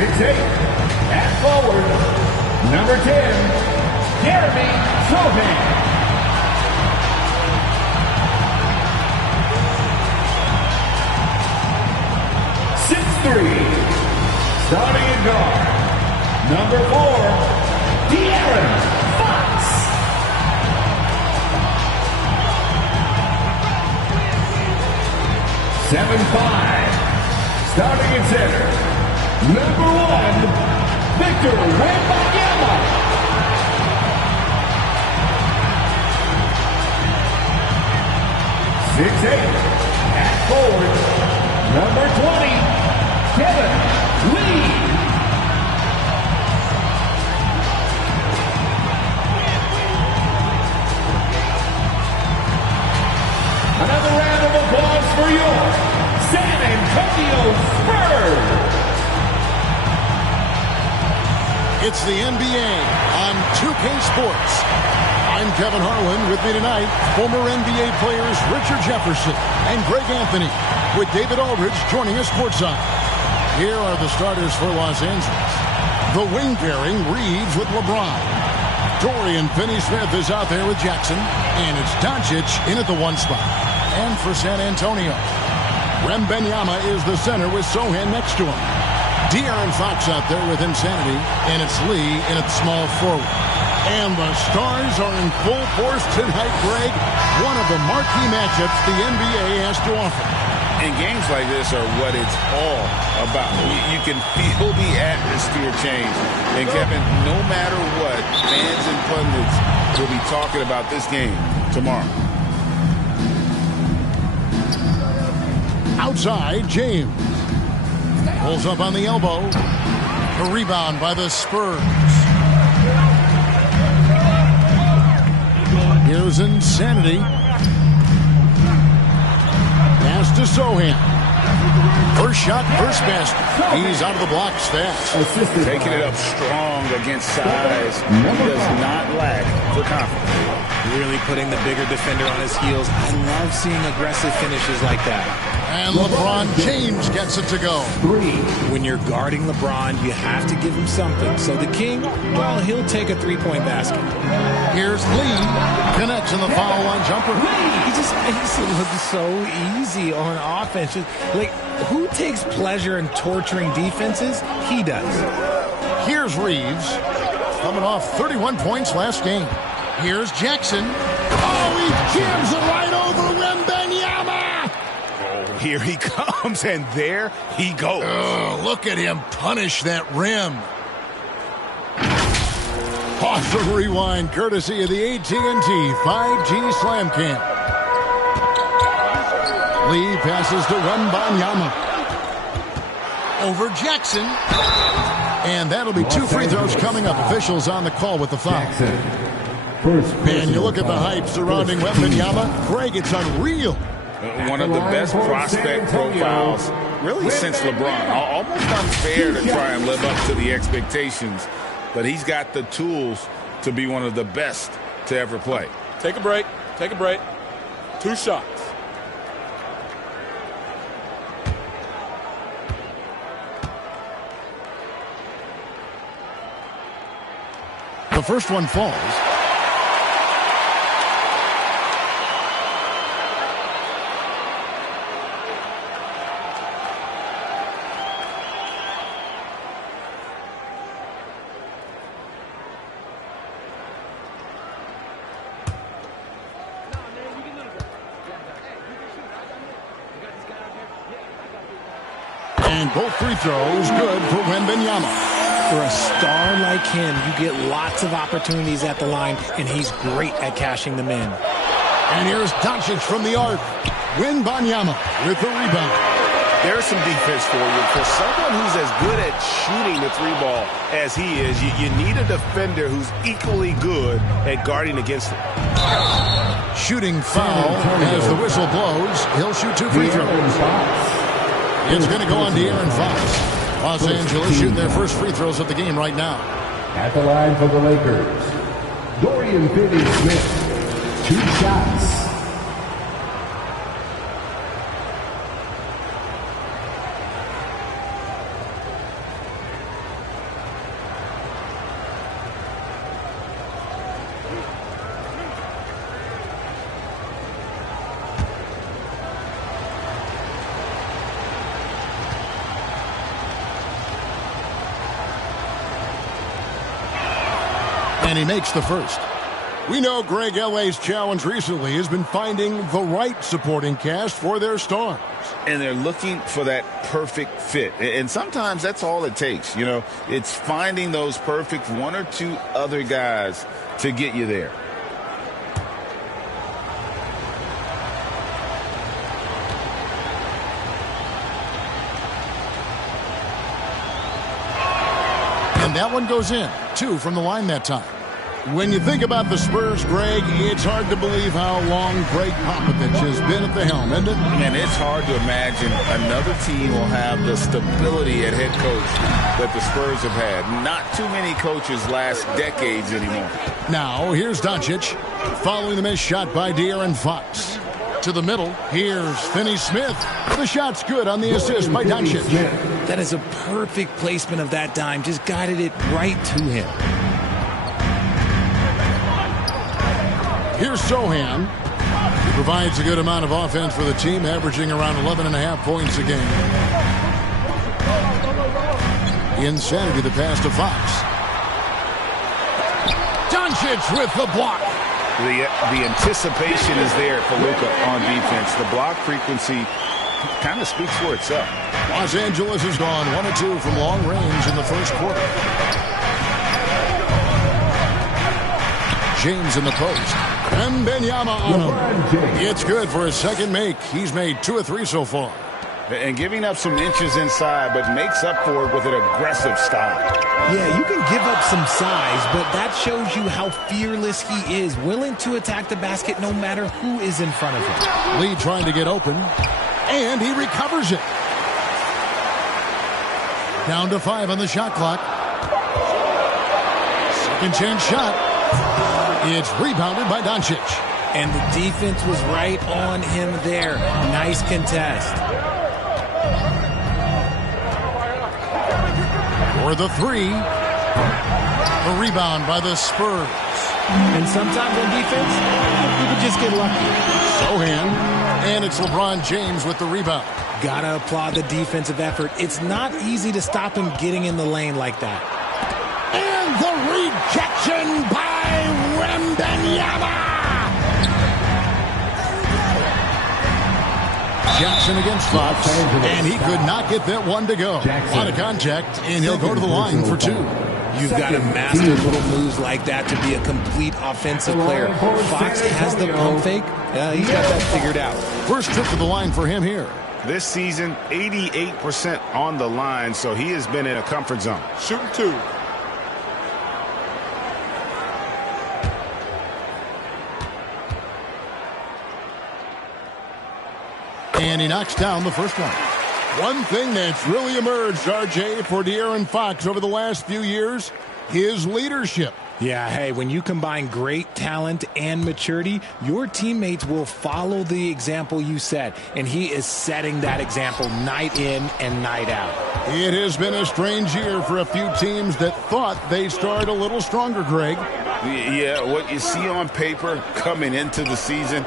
At forward, number 10, Jeremy Sohan. 6'3", starting in guard, number 4, De'Aaron Fox. 7'5", starting in center, number 1, Victor Wembanyama. 6'8", at forward, number 20, Kevin Lee. Another round of applause for your San Antonio Spurs. It's the NBA on 2K Sports. I'm Kevin Harlan. With me tonight, former NBA players Richard Jefferson and Greg Anthony, with David Aldridge joining us courtside. Here are the starters for Los Angeles. The wing pairing reads with LeBron. Dorian Finney-Smith is out there with Jackson, and it's Doncic in at the 1 spot. And for San Antonio, Wembanyama is the center with Sohan next to him. De'Aaron Fox out there with Insanity, and it's Lee in at small forward. And the Stars are in full force tonight, Greg. One of the marquee matchups the NBA has to offer. And games like this are what it's all about. You can feel the atmosphere change. And Kevin, no matter what, fans and pundits will be talking about this game tomorrow. Outside, James pulls up on the elbow. A rebound by the Spurs. Here's Insanity. Pass to Sohan. First shot, first basket. He's out of the blocks fast. Taking it up strong against size. He does not lack for confidence. Really putting the bigger defender on his heels. I love seeing aggressive finishes like that. And LeBron James gets it to go. When you're guarding LeBron, you have to give him something. So the King, well, he'll take a three-point basket. Here's Lee. Connects in the foul line jumper. He just makes it look so easy on offense. Like, who takes pleasure in torturing defenses? He does. Here's Reeves. Coming off 31 points last game. Here's Jackson. Oh, he jams it right over Wembanyama. Oh, here he comes, and there he goes. Oh, look at him punish that rim. Pause the rewind, courtesy of the AT&T 5G Slam Cam. Lee passes to Wembanyama. Over Jackson. And that'll be 2 free throws coming up. Officials on the call with the foul. And you look at the hype surrounding Wembanyama. Greg, it's unreal. One of the best prospect profiles, really, since LeBron. Almost unfair to try and live up to the expectations. But he's got the tools to be one of the best to ever play. Take a break. Take a break. 2 shots. The first one falls. And both free throws good for Wembanyama. For a star like him, you get lots of opportunities at the line, and he's great at cashing them in. And here's Doncic from the arc. Wembanyama with the rebound. There's some defense for you. For someone who's as good at shooting the 3-ball as he is, you need a defender who's equally good at guarding against it. Shooting foul as the whistle blows. He'll shoot 2 free throws. It's going to go on De'Aaron Fox. Los Angeles shooting their first free throws of the game right now. At the line for the Lakers, Dorian Finney-Smith, 2 shots. And he makes the first. We know Greg L.A.'s challenge recently has been finding the right supporting cast for their stars. And they're looking for that perfect fit. And sometimes that's all it takes. You know, it's finding those perfect one or two other guys to get you there. And that one goes in. 2 from the line that time. When you think about the Spurs, Greg, it's hard to believe how long Greg Popovich has been at the helm, isn't it? And it's hard to imagine another team will have the stability at head coach that the Spurs have had. Not too many coaches last decades anymore. Now, here's Doncic, following the missed shot by De'Aaron Fox. To the middle, here's Finney-Smith. The shot's good on the assist by Doncic. That is a perfect placement of that dime. Just guided it right to him. Here's Sohan. He provides a good amount of offense for the team, averaging around 11.5 points a game. Insanity the pass to Fox. Doncic with the block. The anticipation is there for Luka on defense. The block frequency kind of speaks for itself. Los Angeles has gone 1 of 2 from long range in the first quarter. James in the post. And Benyama on him. It's good for his second make. He's made 2 of 3 so far. And giving up some inches inside, but makes up for it with an aggressive style. Yeah, you can give up some size, but that shows you how fearless he is, willing to attack the basket no matter who is in front of him. Lee trying to get open, and he recovers it. Down to 5 on the shot clock. Second chance shot. It's rebounded by Doncic. And the defense was right on him there. Nice contest. For the 3. The rebound by the Spurs. And sometimes on defense, people just get lucky. Sohan. And it's LeBron James with the rebound. Gotta applaud the defensive effort. It's not easy to stop him getting in the lane like that. And the rejection by Wembanyama. Jackson against Fox, and he could not get that one to go. A lot of contact, and he'll go to the line for 2. You've got to master little moves like that to be a complete offensive player. Fox has the pump fake. He's got that figured out. First trip to the line for him here. This season, 88% on the line, so he has been in a comfort zone. Shooting 2. And he knocks down the first one. One thing that's really emerged, RJ, for De'Aaron Fox over the last few years, his leadership. Yeah, hey, when you combine great talent and maturity, your teammates will follow the example you set. And he is setting that example night in and night out. It has been a strange year for a few teams that thought they'd start a little stronger, Greg. Yeah, what you see on paper coming into the season,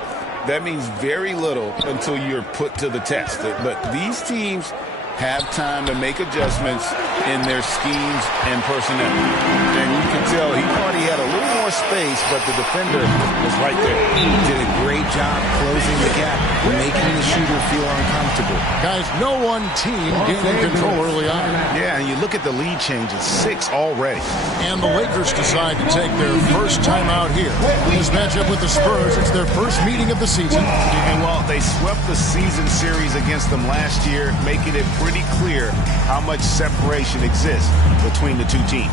that means very little until you're put to the test. But these teams have time to make adjustments in their schemes and personnel. And you can tell he thought he had a little more space, but the defender was right there. He did a great job closing the gap, making the shooter feel uncomfortable. Guys, no one team gaining control early on. Yeah, and you look at the lead change, it's 6 already. And the Lakers decide to take their first time out here. This matchup with the Spurs, it's their first meeting of the season. And well, they swept the season series against them last year, making it pretty clear how much separation exists between the two teams.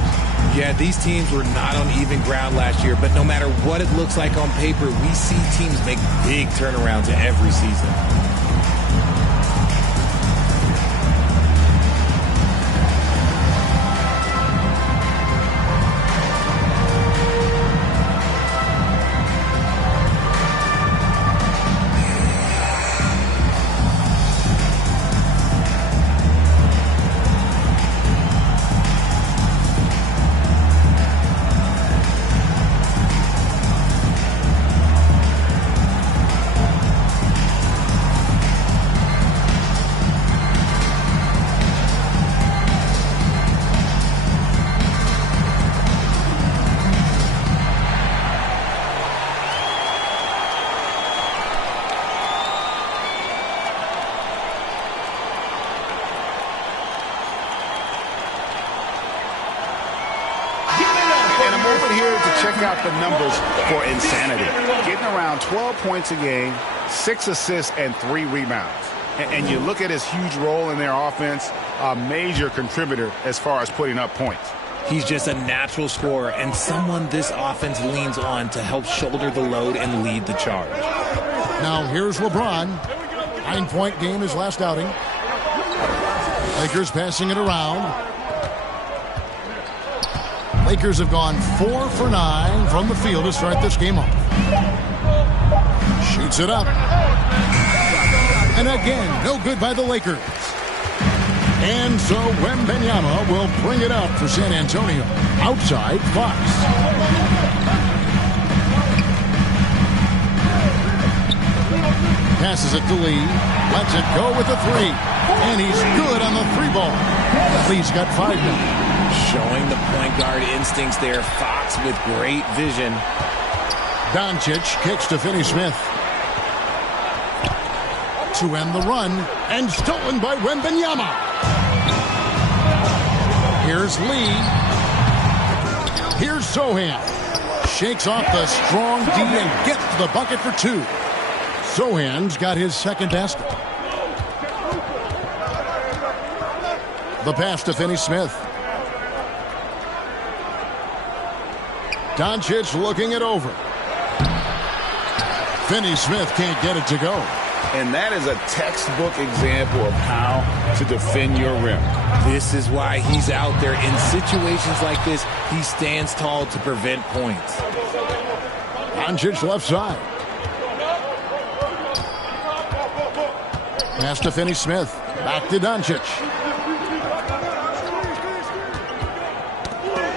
Yeah, these teams were not on even ground last year, but no matter what it looks like on paper, we see teams make big turnarounds every season. check out the numbers for insanity. Getting around 12 points a game, 6 assists, and 3 rebounds. And you look at his huge role in their offense, a major contributor as far as putting up points. He's just a natural scorer and someone this offense leans on to help shoulder the load and lead the charge. Now here's LeBron. 9-point game his last outing. Lakers passing it around. Lakers have gone 4 for 9 from the field to start this game off. Shoots it up. And again, no good by the Lakers. And so Wembanyama will bring it up for San Antonio. Outside Fox. Passes it to Lee. Lets it go with a 3. And he's good on the 3 ball. Lee's got 5 now. Showing the point guard instincts there. Fox with great vision. Doncic kicks to Finney-Smith. To end the run. And stolen by Wembanyama. Here's Lee. Here's Sohan. Shakes off the strong D and gets the bucket for 2. Sohan's got his second basket. The pass to Finney-Smith. Doncic looking it over. Finney-Smith can't get it to go. And that is a textbook example of how to defend your rim. This is why he's out there. In situations like this, he stands tall to prevent points. Doncic left side. Pass to Finney-Smith. Back to Doncic.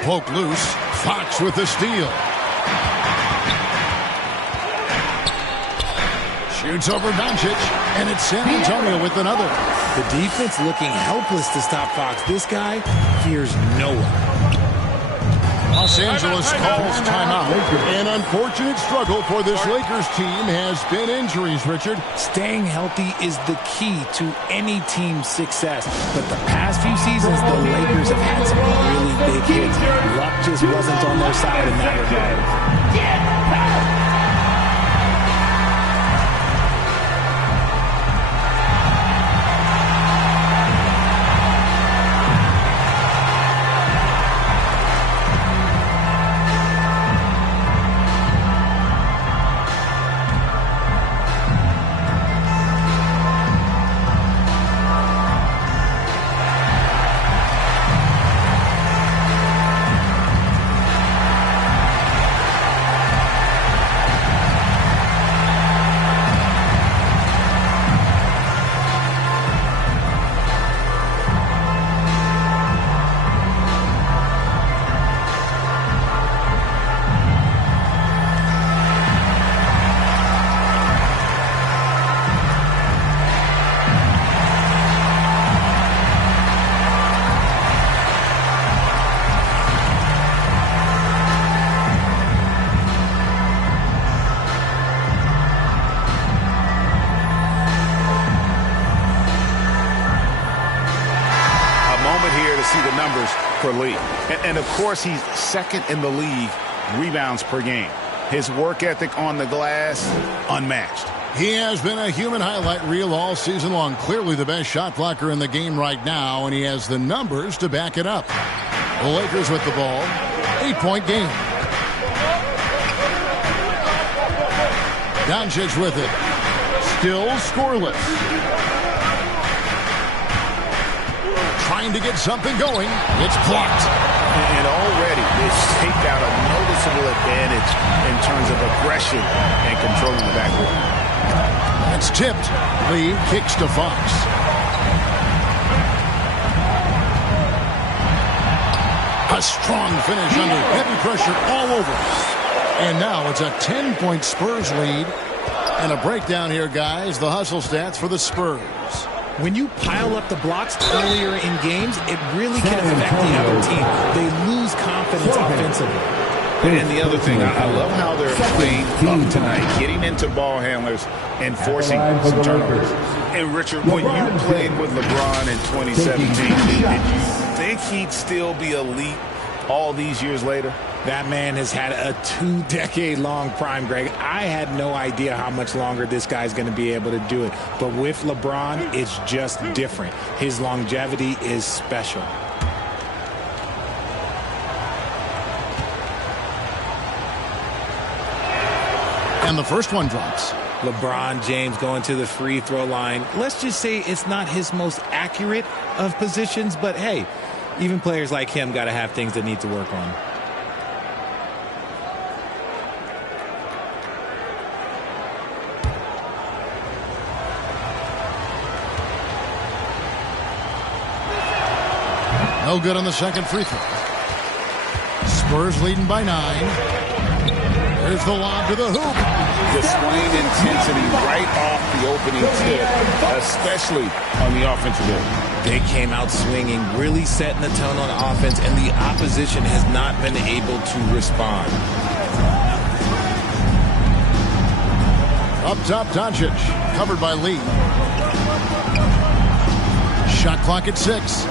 Poke loose. Fox with the steal. Shoots over Doncic, and it's San Antonio with another. The defense looking helpless to stop Fox. This guy fears no one. Los Angeles calls timeout. An unfortunate struggle for this Lakers team has been injuries, Richard. Staying healthy is the key to any team's success. But the past few seasons, the Lakers have had some really big hits. Luck just wasn't on their side in that regard. For Lee. And of course, he's second in the league rebounds per game. His work ethic on the glass, unmatched. He has been a human highlight reel all season long. Clearly the best shot blocker in the game right now, and he has the numbers to back it up. The Lakers with the ball. 8-point game. Doncic with it. Still scoreless. Trying to get something going. It's blocked. And already they've staked out a noticeable advantage in terms of aggression and controlling the backcourt. It's tipped. Lee kicks to Fox. A strong finish under heavy pressure all over. And now it's a 10-point Spurs lead. And a breakdown here, guys. The hustle stats for the Spurs. When you pile up the blocks earlier in games, it really can affect the other team. They lose confidence offensively. And the other thing, I love how they're playing up tonight, getting into ball handlers and forcing some turnovers. And Richard, when you played with LeBron in 2017, did you think he'd still be elite all these years later? That man has had a 2-decade-long prime, Greg. I had no idea how much longer this guy's going to be able to do it. But with LeBron, it's just different. His longevity is special. And the first one drops. LeBron James going to the free throw line. Let's just say it's not his most accurate of positions, but hey, even players like him got to have things that need to work on. No good on the second free throw. Spurs leading by 9. There's the lob to the hoop. Displaying intensity right off the opening tip, especially on the offensive end. They came out swinging, really setting the tone on offense, and the opposition has not been able to respond. Up top, Doncic, covered by Lee. Shot clock at 6.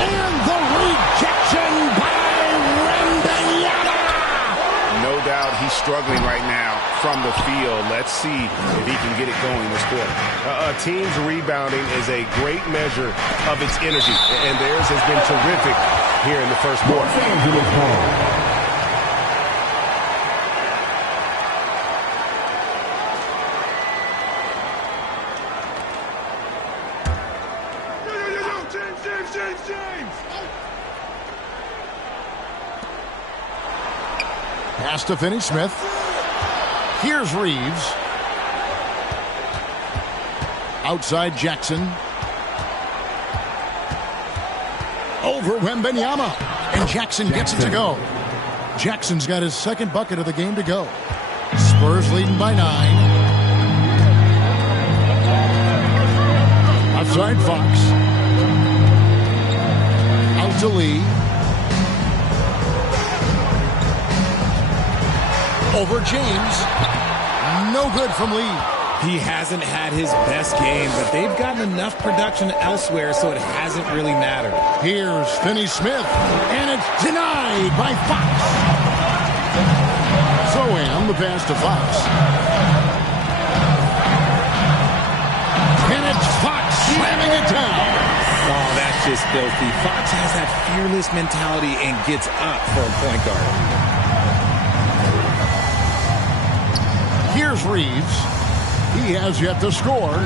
And the rejection by Wembanyama. No doubt he's struggling right now from the field. Let's see if he can get it going this quarter. A team's rebounding is a great measure of its energy, and theirs has been terrific here in the first quarter. Pass to Finney-Smith. Here's Reeves. Outside Jackson. Over Wembanyama. And Jackson gets it to go. Jackson's got his second bucket of the game to go. Spurs leading by 9. Outside Fox. Out to Lee. Over James. No good from Lee. He hasn't had his best game, but they've gotten enough production elsewhere, so it hasn't really mattered. Here's Finney-Smith, and it's denied by Fox. So in the pass to Fox. And it's Fox slamming it down. Oh, that's just filthy. Fox has that fearless mentality and gets up for a point guard. Here's Reeves. He has yet to score.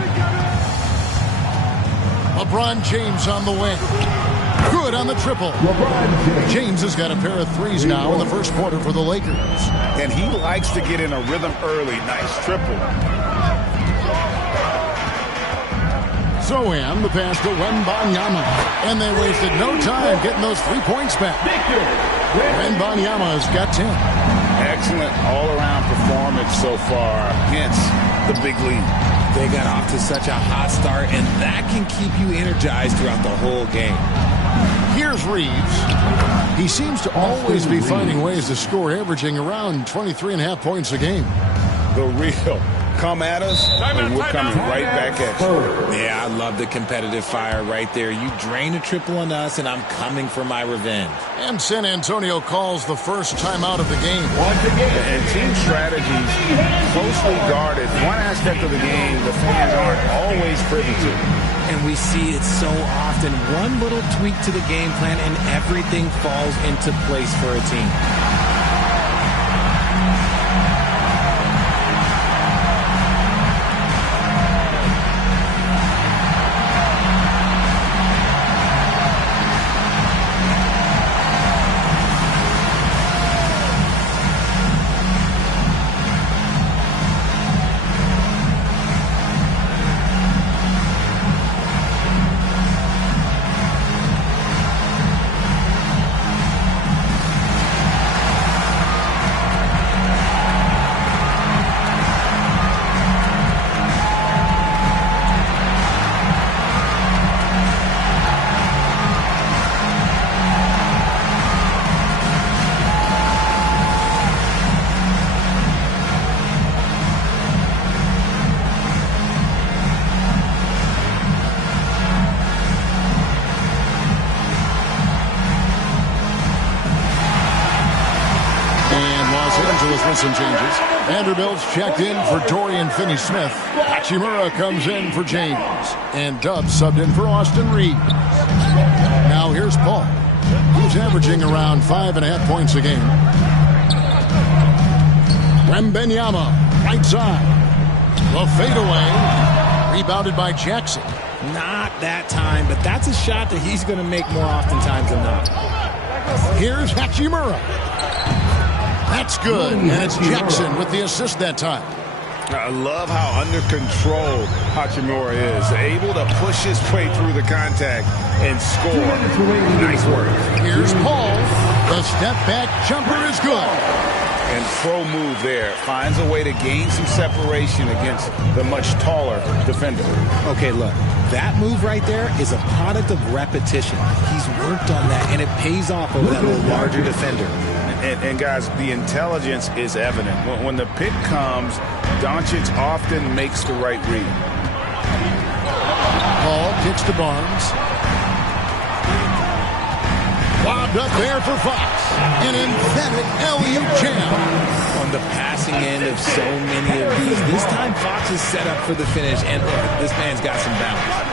LeBron James on the wing. Good on the triple. James has got a pair of threes now in the first quarter for the Lakers. And he likes to get in a rhythm early. Nice triple. So in the pass to Wembanyama. And they wasted no time getting those 3 points back. Wembanyama has got 10. Excellent all-around performance so far, hence the big lead. They got off to such a hot start, and that can keep you energized throughout the whole game. Here's Reeves. He seems to always be finding ways to score, averaging around 23.5 points a game. The real come at us, and we're coming right back at you. Yeah, I love the competitive fire right there. You drain a triple on us, and I'm coming for my revenge. And San Antonio calls the first timeout of the game. And team strategies closely guarded. One aspect of the game the fans aren't always privy to. And we see it so often. One little tweak to the game plan, and everything falls into place for a team. and some changes. Vanderbilt's checked in for Dorian Finney-Smith. Hachimura comes in for James. And Dub subbed in for Austin Reeves. Now here's Paul, who's averaging around 5.5 points a game. Wembanyama, right side. The fadeaway, rebounded by Jackson. Not that time, but that's a shot that he's going to make more oftentimes than not. Here's Hachimura. That's good, and it's Jackson with the assist that time. I love how under control Hachimura is. Able to push his way through the contact and score. Nice work. Here's Paul. The step-back jumper is good. And pro move there. Finds a way to gain some separation against the much taller defender. Okay, look. That move right there is a product of repetition. He's worked on that, and it pays off over that larger defender. And guys, the intelligence is evident. When the pick comes, Doncic often makes the right read. Paul kicks to Barnes. Lobbed up there for Fox. An emphatic alley-oop jam. On the passing end of so many of these, this time Fox is set up for the finish, and look, this man's got some balance.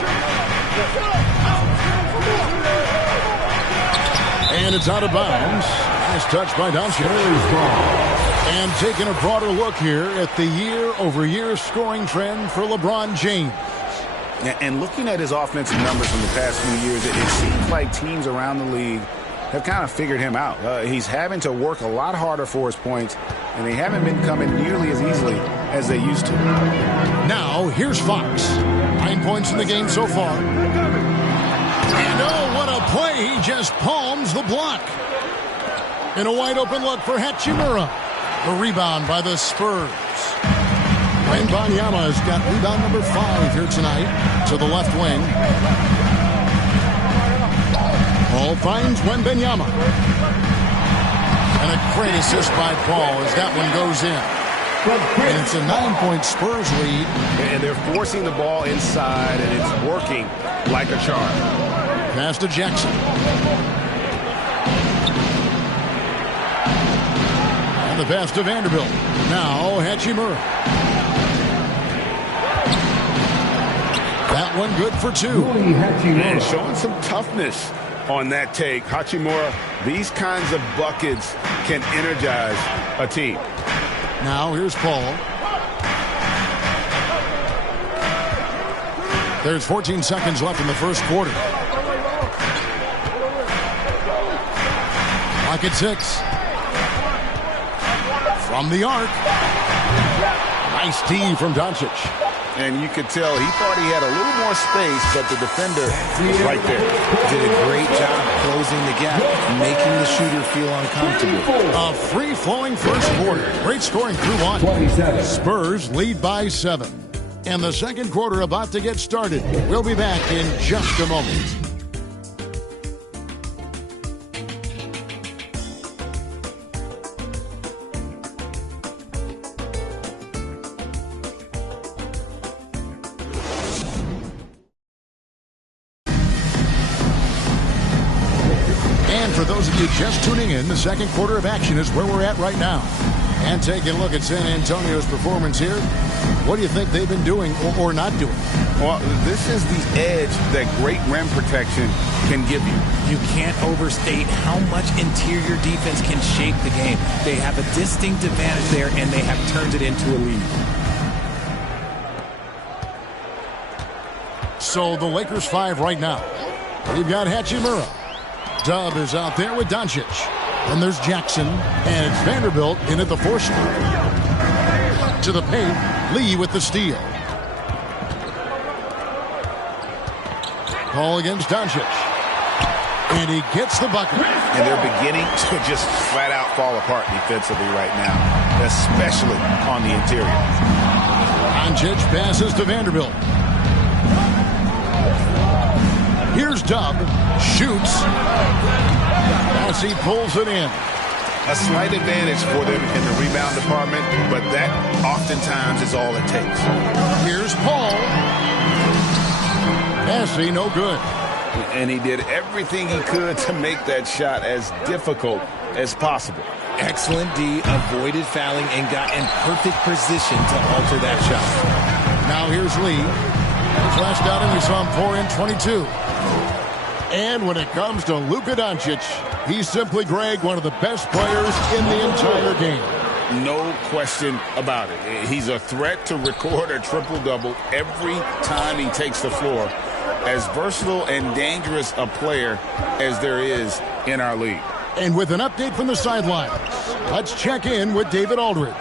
And it's out of bounds. Nice touch by Doncic. And taking a broader look here at the year-over-year scoring trend for LeBron James. And looking at his offensive numbers from the past few years, it seems like teams around the league have kind of figured him out. He's having to work a lot harder for his points, and they haven't been coming nearly as easily as they used to. Now, here's Fox. 9 points in the game so far. And oh, what a play. He just palms the block. And a wide open look for Hachimura. The rebound by the Spurs. Wembanyama has got rebound number 5 here tonight to the left wing. Paul finds Wembanyama. And a great assist by Paul as that one goes in. And it's a 9-point Spurs lead. And they're forcing the ball inside, and it's working like a charm. Pass to Jackson. And the pass to Vanderbilt. Now Hachimura. That one good for 2. And showing some toughness on that take. Hachimura, these kinds of buckets can energize a team. Now here's Paul. There's 14 seconds left in the first quarter. Clock at 6. From the arc. Nice tee from Doncic. And you could tell he thought he had a little more space, but the defender was right there. Did a great job closing the gap, making the shooter feel uncomfortable. A free-flowing first quarter. Great scoring through 1. 27. Spurs lead by 7. And the second quarter about to get started. We'll be back in just a moment. For those of you just tuning in, the second quarter of action is where we're at right now. And taking a look at San Antonio's performance here, what do you think they've been doing or not doing? Well, this is the edge that great rim protection can give you. You can't overstate how much interior defense can shape the game. They have a distinct advantage there, and they have turned it into a lead. So the Lakers 5 right now. You've got Hachimura. Dub is out there with Doncic. And there's Jackson. And it's Vanderbilt in at the 4 spot. To the paint. Lee with the steal. Paul against Doncic. And he gets the bucket. And they're beginning to just flat out fall apart defensively right now, especially on the interior. Doncic passes to Vanderbilt. Here's Dub. Shoots. As he pulls it in. A slight advantage for them in the rebound department, but that oftentimes is all it takes. Here's Paul. Passing, no good. And he did everything he could to make that shot as difficult as possible. Excellent D, avoided fouling, and got in perfect position to alter that shot. Now here's Lee. Flashed out and we saw him pour in 22. And when it comes to Luka Doncic, he's simply, Greg, one of the best players in the entire game. No question about it. He's a threat to record a triple-double every time he takes the floor. As versatile and dangerous a player as there is in our league. And with an update from the sidelines, let's check in with David Aldridge.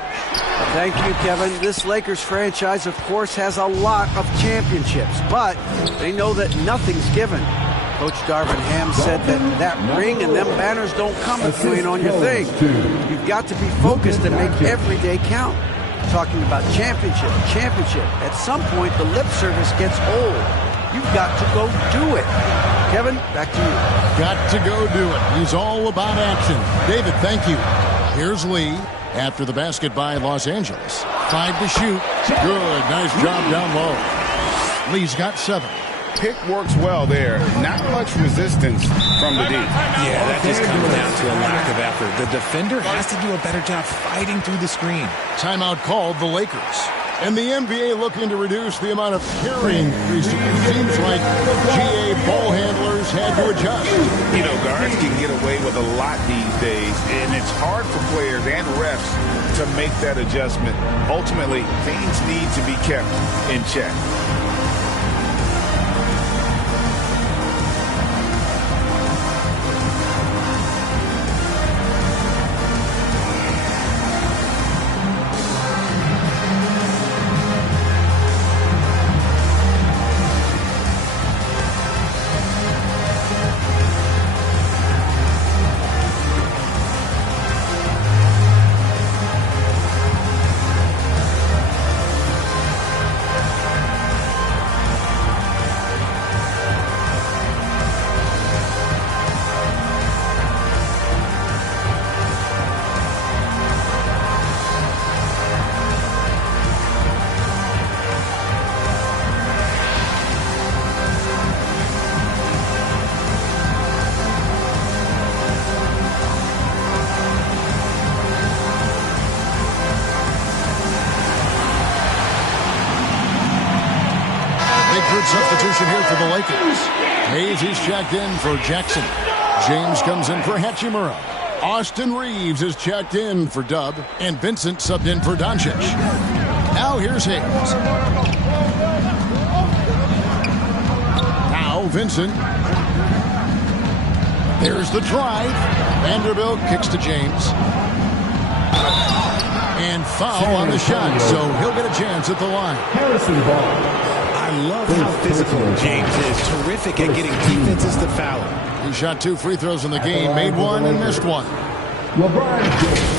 Thank you, Kevin. This Lakers franchise, of course, has a lot of championships, but they know that nothing's given. Coach Darvin Ham said that ring and them banners don't come if you ain't on your thing. You've got to be focused and make every day count. Talking about championship. At some point, the lip service gets old. You've got to go do it. Kevin, back to you. Got to go do it. He's all about action. David, thank you. Here's Lee after the basket by Los Angeles. 5 to shoot. Good. Nice job down low. Lee's got 7. Pick works well there. Not much resistance from the D. Yeah, that just comes down to a lack of effort. The defender has to do a better job fighting through the screen. Timeout called the Lakers. And the NBA looking to reduce the amount of carrying recently. Seems like GA ball handlers had to adjust. You know, guards can get away with a lot these days, and it's hard for players and refs to make that adjustment. Ultimately, things need to be kept in check. Substitution here for the Lakers. Hayes is checked in for Jackson. James comes in for Hachimura. Austin Reeves is checked in for Dub. And Vincent subbed in for Doncic. Now here's Hayes. Now Vincent. There's the drive. Vanderbilt kicks to James. And foul on the shot, so he'll get a chance at the line. Harrison Ball. I love how physical James is. Terrific at getting defenses to foul him. He shot 2 free throws in the game, made 1 and missed 1. LeBron James.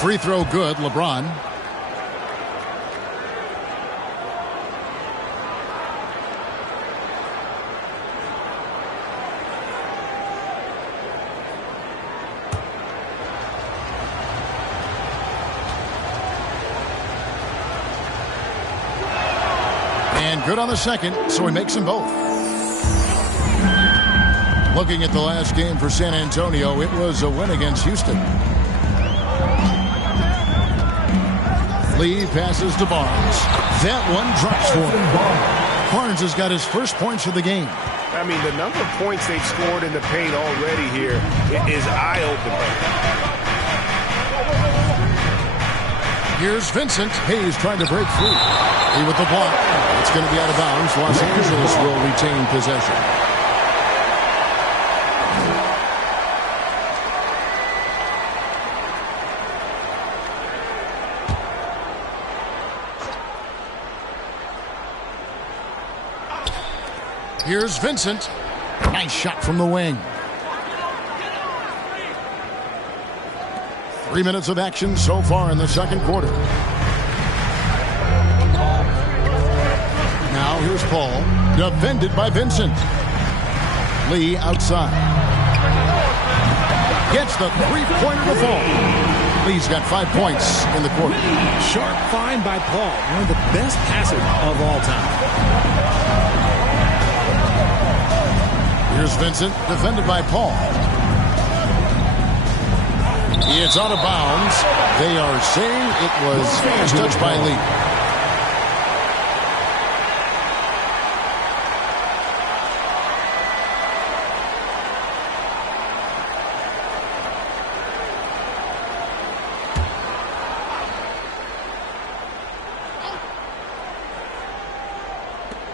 Free throw good, LeBron. And good on the second, so he makes them both. Looking at the last game for San Antonio, it was a win against Houston. Lee passes to Barnes. That one drops for him. Barnes has got his first points of the game. I mean, the number of points they've scored in the paint already here is eye-opening. Here's Vincent. Hayes trying to break free. He with the block. It's going to be out of bounds. Los Angeles will retain possession. Here's Vincent. Nice shot from the wing. 3 minutes of action so far in the second quarter. Now here's Paul. Defended by Vincent. Lee outside. Gets the three-pointer to fall. Lee's got 5 points in the quarter. Sharp find by Paul, one of the best passers of all time. Here's Vincent, defended by Paul. It's out of bounds. They are saying it was touched by Lee.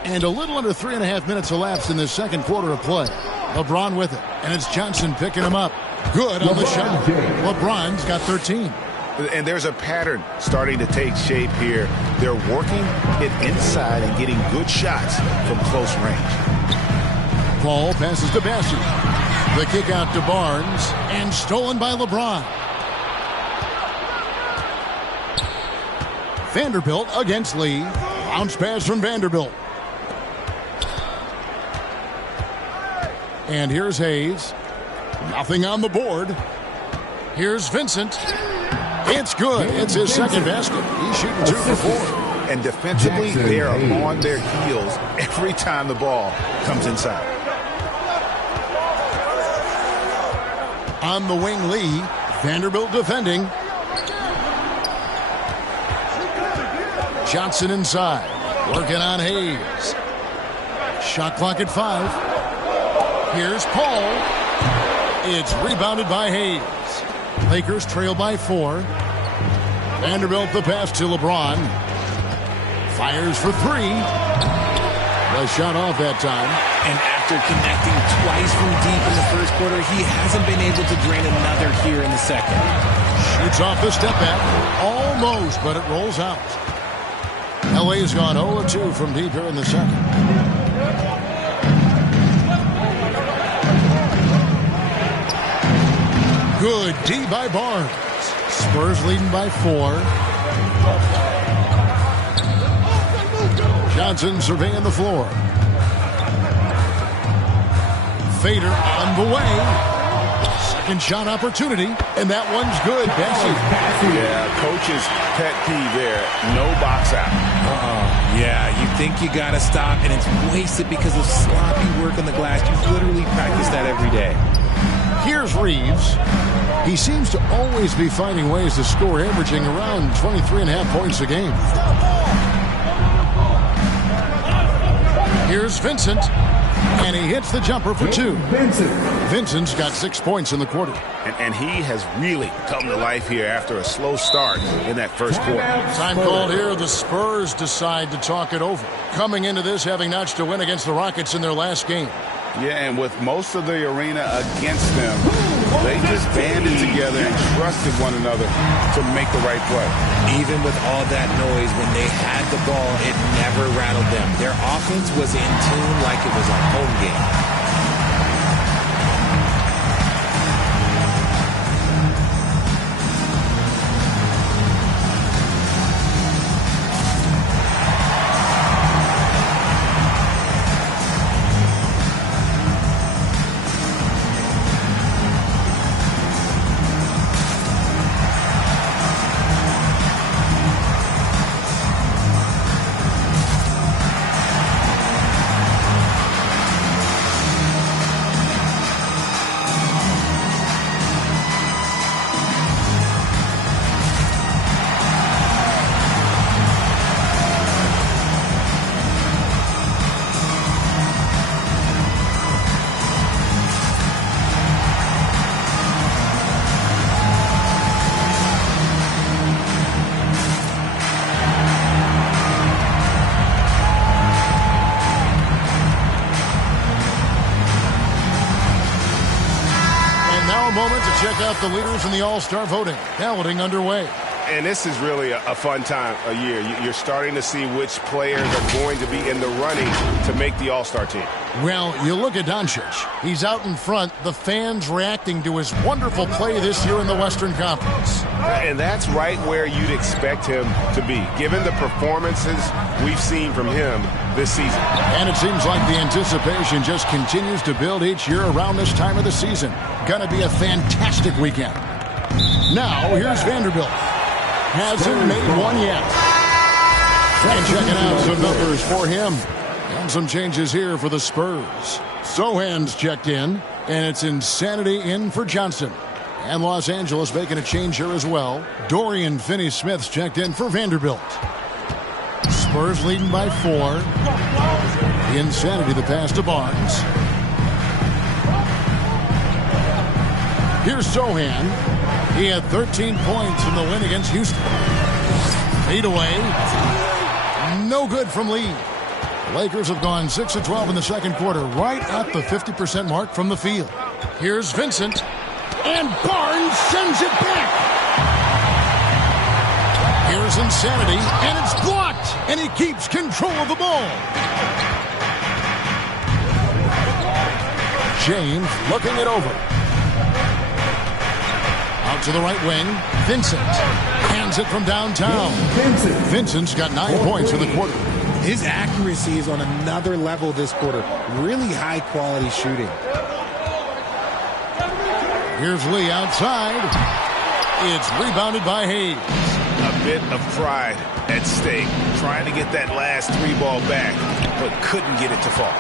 And a little under 3.5 minutes elapsed in this second quarter of play. LeBron with it. And it's Johnson picking him up. Good on the shot. LeBron's got 13. And there's a pattern starting to take shape here. They're working it inside and getting good shots from close range. Paul passes to Bassett. The kick out to Barnes. And stolen by LeBron. Vanderbilt against Lee. Bounce pass from Vanderbilt. And here's Hayes. Nothing on the board. Here's Vincent. It's good. It's his second basket. He's shooting 2 for 4. And defensively, they are on their heels every time the ball comes inside. On the wing, Lee. Vanderbilt defending. Johnson inside. Working on Hayes. Shot clock at 5. Here's Paul. It's rebounded by Hayes. Lakers trail by 4. Vanderbilt the pass to LeBron. Fires for 3. The shot off that time. And after connecting twice from deep in the first quarter, he hasn't been able to drain another here in the second. Shoots off the step back. Almost, but it rolls out. LA's gone 0-2 from deep here in the second. Good D by Barnes. Spurs leading by 4. Johnson surveying the floor. Fader on the way. Second shot opportunity, and that one's good. Yeah, coach's pet peeve there. No box out. Yeah, you think you got to stop, and it's wasted because of sloppy work on the glass. You literally practice that every day. Here's Reeves. He seems to always be finding ways to score, averaging around 23.5 points a game. Here's Vincent. And he hits the jumper for 2. Vincent's got 6 points in the quarter. And he has really come to life here after a slow start in that first quarter. Time called here. The Spurs decide to talk it over. Coming into this having notched a win against the Rockets in their last game. Yeah, and with most of the arena against them, they just banded together and trusted one another to make the right play. Even with all that noise, when they had the ball, it never rattled them. Their offense was in tune like it was a home game. Check out the leaders in the All-Star voting. Balloting underway. And this is really a fun time of year. You're starting to see which players are going to be in the running to make the All-Star team. Well, you look at Doncic. He's out in front. The fans reacting to his wonderful play this year in the Western Conference. And that's right where you'd expect him to be, given the performances we've seen from him this season. And it seems like the anticipation just continues to build each year around this time of the season. Gonna be a fantastic weekend. Now, here's Vanderbilt. Hasn't made one yet. And checking out some numbers for him. And some changes here for the Spurs. Sohan's checked in, and it's Insanity in for Johnson. And Los Angeles making a change here as well. Dorian Finney-Smith's checked in for Vanderbilt. Spurs leading by 4. The Insanity, the pass to Barnes. Here's Sohan. He had 13 points in the win against Houston. Feed away. No good from Lee. The Lakers have gone 6 of 12 in the second quarter, right at the 50% mark from the field. Here's Vincent. And Barnes sends it back. Here's Insanity, and it's blocked. And he keeps control of the ball. James looking it over. Out to the right wing. Vincent hands it from downtown. Vincent's got 9 points in the quarter. His accuracy is on another level this quarter. Really high-quality shooting. Here's Lee outside. It's rebounded by Hayes. A bit of pride at stake, trying to get that last 3 ball back, but couldn't get it to fall.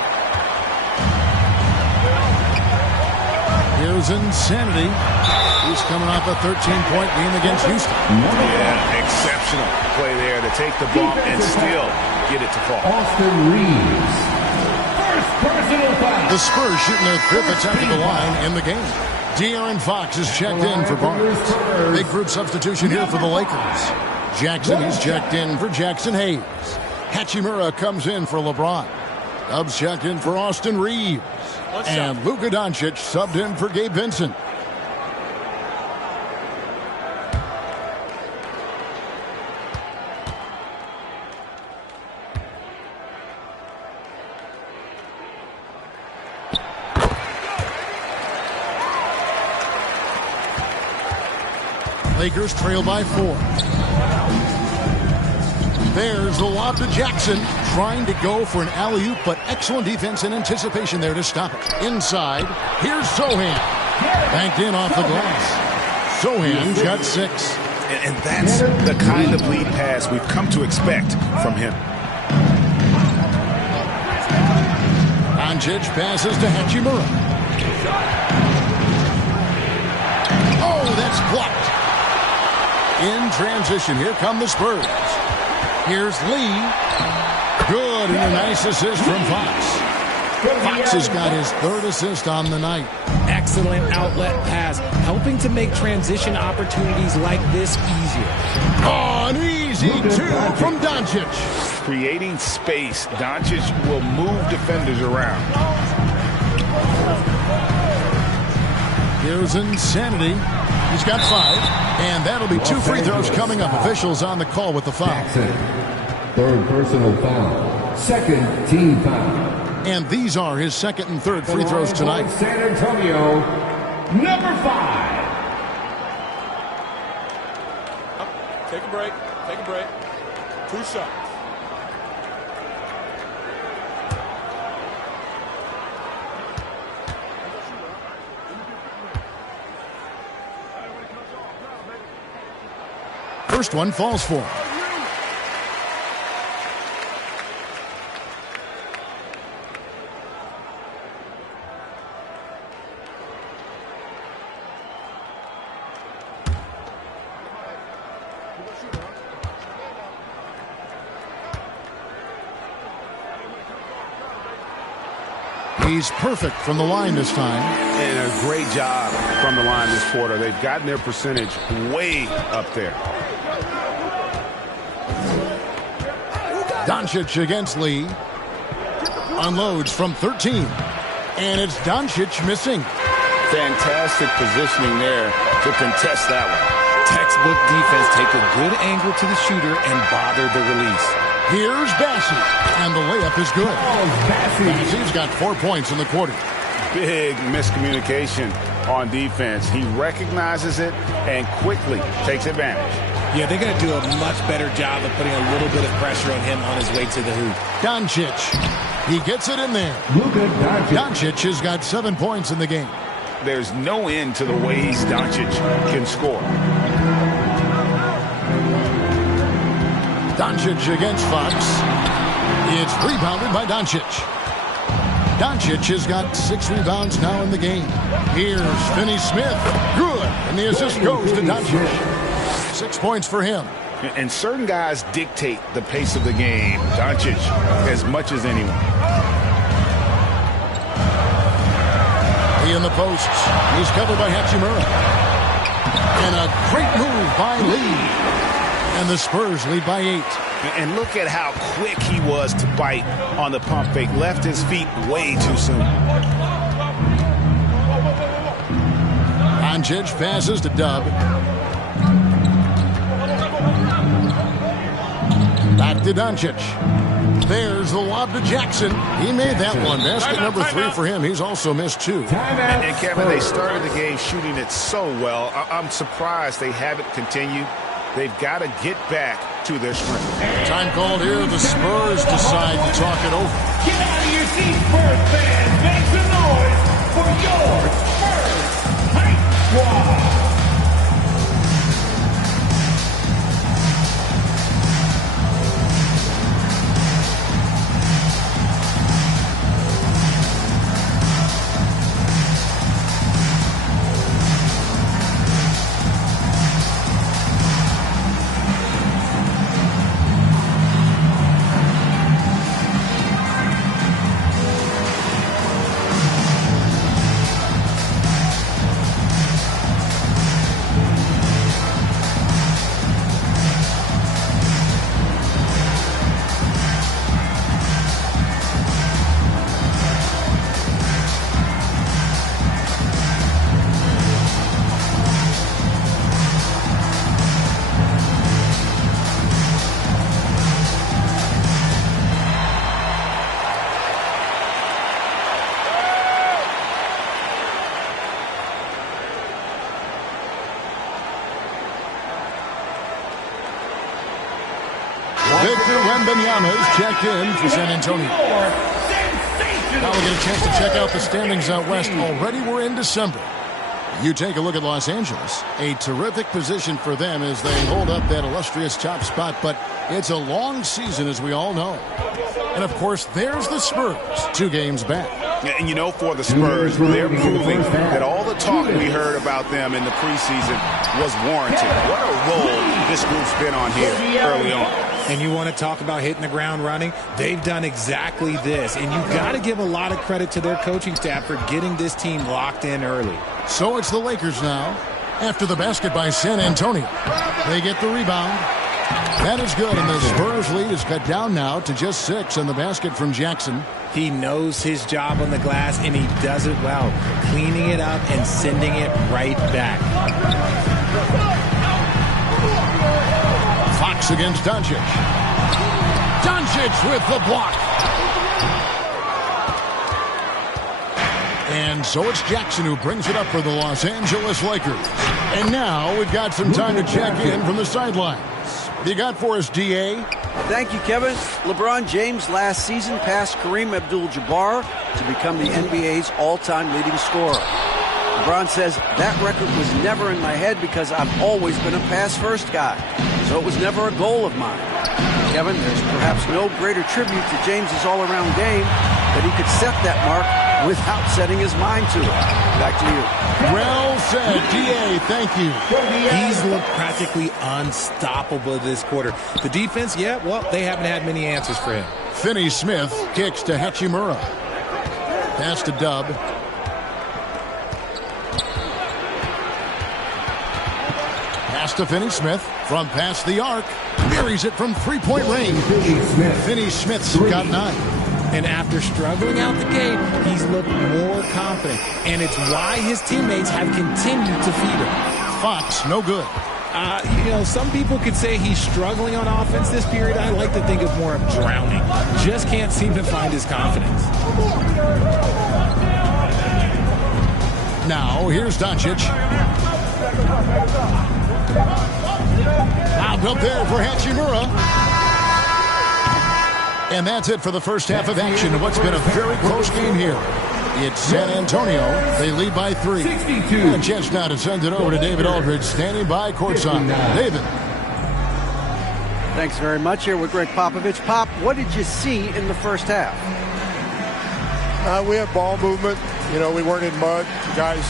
Here's Insanity. He's coming off a 13-point game against Houston. Yeah, exceptional play there to take the ball and still get it to fall. Austin Reeves. First personal foul. The Spurs shooting their 5th attempt at the line in the game. De'Aaron Fox is checked in for Barnes. Big group substitution here for the Lakers. Jackson is checked in for Jackson Hayes. Hachimura comes in for LeBron. Dubs checked in for Austin Reeves. And Luka Doncic subbed in for Gabe Vincent. Lakers trail by 4. There's the lob to Jackson, trying to go for an alley-oop, but excellent defense and anticipation there to stop it. Inside, here's Sohan. Banked in off the glass. Sohan's got 6. And that's the kind of lead pass we've come to expect from him. Doncic passes to Hachimura. Oh, that's blocked. In transition, here come the Spurs. Here's Lee. Good, and a nice assist from Fox. Fox has got his 3rd assist on the night. Excellent outlet pass, helping to make transition opportunities like this easier. Oh, an easy 2 from Doncic. Creating space, Doncic will move defenders around. Here's Insanity. He's got 5, and that'll be 2 free throws coming up. Officials on the call with the foul. Jackson. 3rd personal foul. 2nd team foul. And these are his 2nd and 3rd free throws tonight. San Antonio, number 5. Take a break. Take a break. 2 shots. First one falls for him. He's perfect from the line this time. And a great job from the line this quarter. They've gotten their percentage way up there. Doncic against Lee. Unloads from 13. And it's Doncic missing. Fantastic positioning there to contest that one. Textbook defense. Take a good angle to the shooter and bother the release. Here's Bassey, and the layup is good. Bassey's got 4 points in the quarter. Big miscommunication on defense. He recognizes it and quickly takes advantage. Yeah, they're going to do a much better job of putting a little bit of pressure on him on his way to the hoop. Doncic. He gets it in there. Doncic has got 7 points in the game. There's no end to the ways Doncic can score. Doncic against Fox. It's rebounded by Doncic. Doncic has got 6 rebounds now in the game. Here's Finney-Smith. Good. And the assist goes to Doncic. 6 points for him. And certain guys dictate the pace of the game. Doncic as much as anyone. He in the posts. He's covered by Hachimura. And a great move by Lee. And the Spurs lead by 8. And look at how quick he was to bite on the pump fake. Left his feet way too soon. Doncic passes to Dub. Back to Doncic. There's the lob to Jackson. He made that one. Basket number 3 for him. He's also missed 2. And Kevin, they started the game shooting it so well. I'm surprised they haven't continued. They've got to get back to their strength. Time called here. The Spurs decide to talk it over. Get out of your seats, Spurs fans. Make some noise for your Spurs Hype Squad. Victor Wembanyama's checked in for San Antonio. Now we'll get a chance to check out the standings out west. Already we're in December. You take a look at Los Angeles. A terrific position for them as they hold up that illustrious top spot. But it's a long season, as we all know. And, of course, there's the Spurs, 2 games back. And, you know, for the Spurs, they're proving that all the talk we heard about them in the preseason was warranted. What a role this group's been on here early on. And you want to talk about hitting the ground running? They've done exactly this. And you've got to give a lot of credit to their coaching staff for getting this team locked in early. So it's the Lakers now. After the basket by San Antonio. They get the rebound. That is good, and the Spurs lead is cut down now to just 6 on the basket from Jackson. He knows his job on the glass, and he does it well, cleaning it up and sending it right back. Fox against Doncic. Doncic with the block. And so it's Jackson who brings it up for the Los Angeles Lakers. And now we've got some time to check in from the sidelines. What do you got for us, D.A.? Thank you, Kevin. LeBron James last season passed Kareem Abdul-Jabbar to become the NBA's all-time leading scorer. LeBron says, that record was never in my head because I've always been a pass-first guy. So it was never a goal of mine. Kevin, there's perhaps no greater tribute to James's all-around game that he could set that mark without setting his mind to it. Back to you. Well said, D.A. Thank you. He's looked practically unstoppable this quarter. The defense, yeah, well, they haven't had many answers for him. Finney-Smith kicks to Hachimura. Pass to Dub. Pass to Finney-Smith from past the arc. Buries it from three-point range. Finney-Smith's got 9. And after struggling out the gate, he's looked more confident. And it's why his teammates have continued to feed him. Fox, no good. Some people could say he's struggling on offense this period. I like to think of more of drowning. Just can't seem to find his confidence. Now, here's Doncic. Out up there for Hachimura. And that's it for the first half of action of what's been a very close game here. It's San Antonio. They lead by 3. A chance now to send it over to David Aldridge, standing by courtside. David. Thanks very much. Here with Greg Popovich. Pop, what did you see in the first half? We had ball movement. We weren't in mud. The guys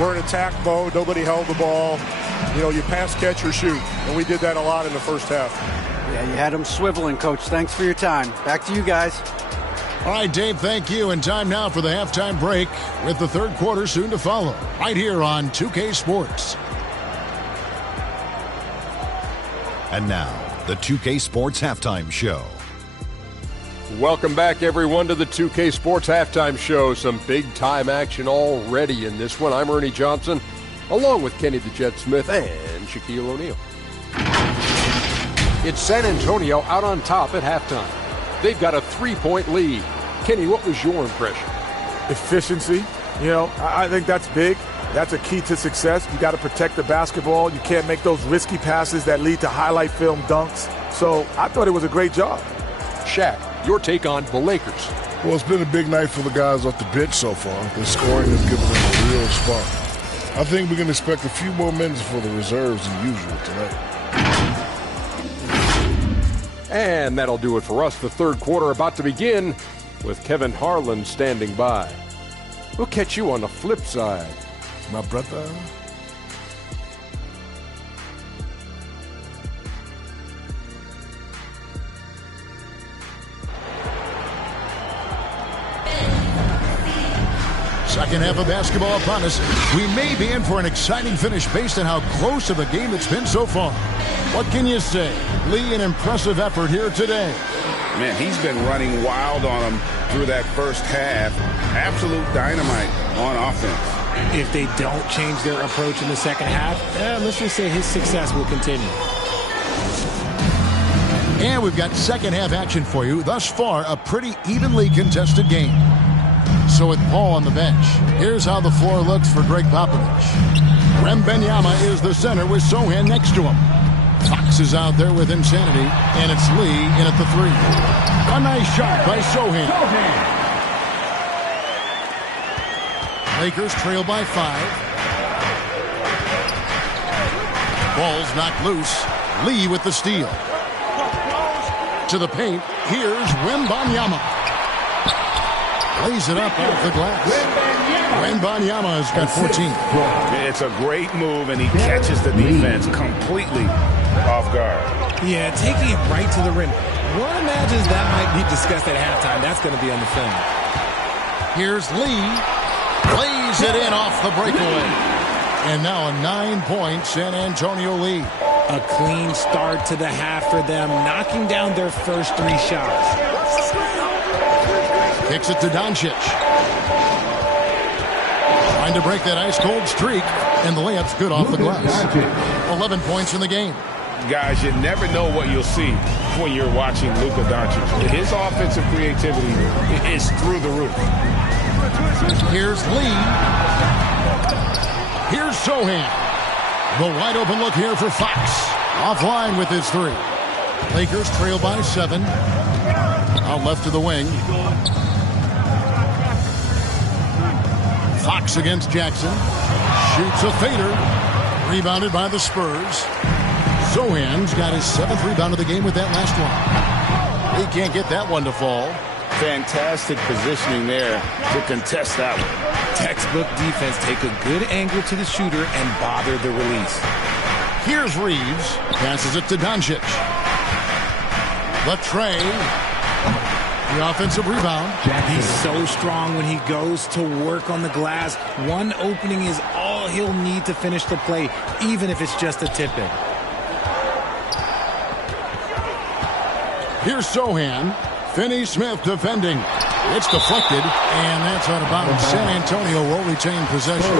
were in attack mode. Nobody held the ball. You pass, catch, or shoot. And we did that a lot in the first half. Yeah, you had them swiveling, Coach. Thanks for your time. Back to you guys. All right, Dave, thank you. And time now for the halftime break with the third quarter soon to follow. Right here on 2K Sports. And now, the 2K Sports Halftime Show. Welcome back, everyone, to the 2K Sports Halftime Show. Some big-time action already in this one. I'm Ernie Johnson, along with Kenny the Jet Smith and Shaquille O'Neal. It's San Antonio out on top at halftime. They've got a 3-point lead. Kenny, what was your impression? Efficiency. I think that's big. That's a key to success. You got to protect the basketball. You can't make those risky passes that lead to highlight film dunks. So I thought it was a great job. Shaq, your take on the Lakers. Well, it's been a big night for the guys off the bench so far. The scoring has given them a real spark. I think we can expect a few more minutes for the reserves than usual tonight. And that'll do it for us. The third quarter about to begin with Kevin Harlan standing by. We'll catch you on the flip side, my brother. Second half of basketball upon us. We may be in for an exciting finish based on how close of a game it's been so far. What can you say? Lee, an impressive effort here today. Man, he's been running wild on them through that first half. Absolute dynamite on offense. If they don't change their approach in the second half, let's just say his success will continue. And we've got second half action for you. Thus far, a pretty evenly contested game. So with Paul on the bench, here's how the floor looks for Greg Popovich. Wembanyama is the center with Sohan next to him. Fox is out there with Insanity, and it's Lee in at the 3. A nice shot by Sohan. Lakers trail by 5. Ball's knocked loose. Lee with the steal. To the paint, here's Wembanyama. Lays it up off the glass. Wembanyama has got 14. It's a great move, and he catches the defense completely off guard. Yeah, taking it right to the rim. One imagines that might be discussed at halftime. That's going to be on the film. Here's Lee. Lays it in off the breakaway. And now a 9-point San Antonio lead. A clean start to the half for them, knocking down their first 3 shots. Kicks it to Doncic. Trying to break that ice-cold streak, and the layup's good off the glass. 11 points in the game. Guys, you never know what you'll see when you're watching Luka Doncic. His offensive creativity is through the roof. Here's Lee. Here's Sohan. The wide open look here for Fox. Offline with his 3. Lakers trail by 7. Out left to the wing. Fox against Jackson. Shoots a fader. Rebounded by the Spurs. Sohan's got his 7th rebound of the game with that last one. He can't get that one to fall. Fantastic positioning there to contest that one. Textbook defense. Take a good angle to the shooter and bother the release. Here's Reeves. Passes it to Doncic. The tray. The offensive rebound. He's so strong when he goes to work on the glass. One opening is all he'll need to finish the play, even if it's just a tip-in. Here's Sohan. Finney-Smith defending. It's deflected, and that's out of bounds. San Antonio will retain possession.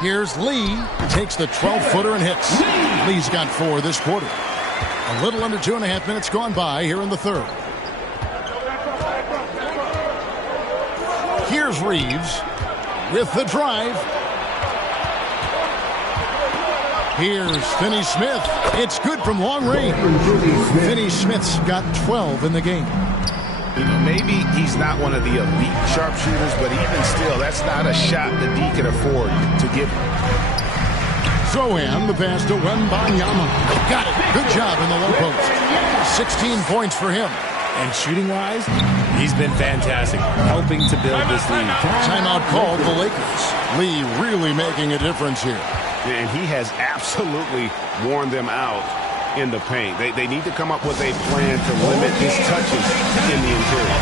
Here's Lee. Takes the 12-footer and hits. Lee's got 4 this quarter. A little under 2.5 minutes gone by here in the third. Here's Reeves with the drive. Here's Finney-Smith. It's good from long range. Finney-Smith's got 12 in the game. You know, maybe he's not one of the elite sharpshooters, but even still, that's not a shot that D can afford to give. Zohan, the pass to Wembanyama. Got it. Good job in the low post. 16 points for him. And shooting-wise, he's been fantastic, helping to build this lead. Timeout called the Lakers. Lee really making a difference here. And he has absolutely worn them out in the paint. They need to come up with a plan to limit his touches in the interior.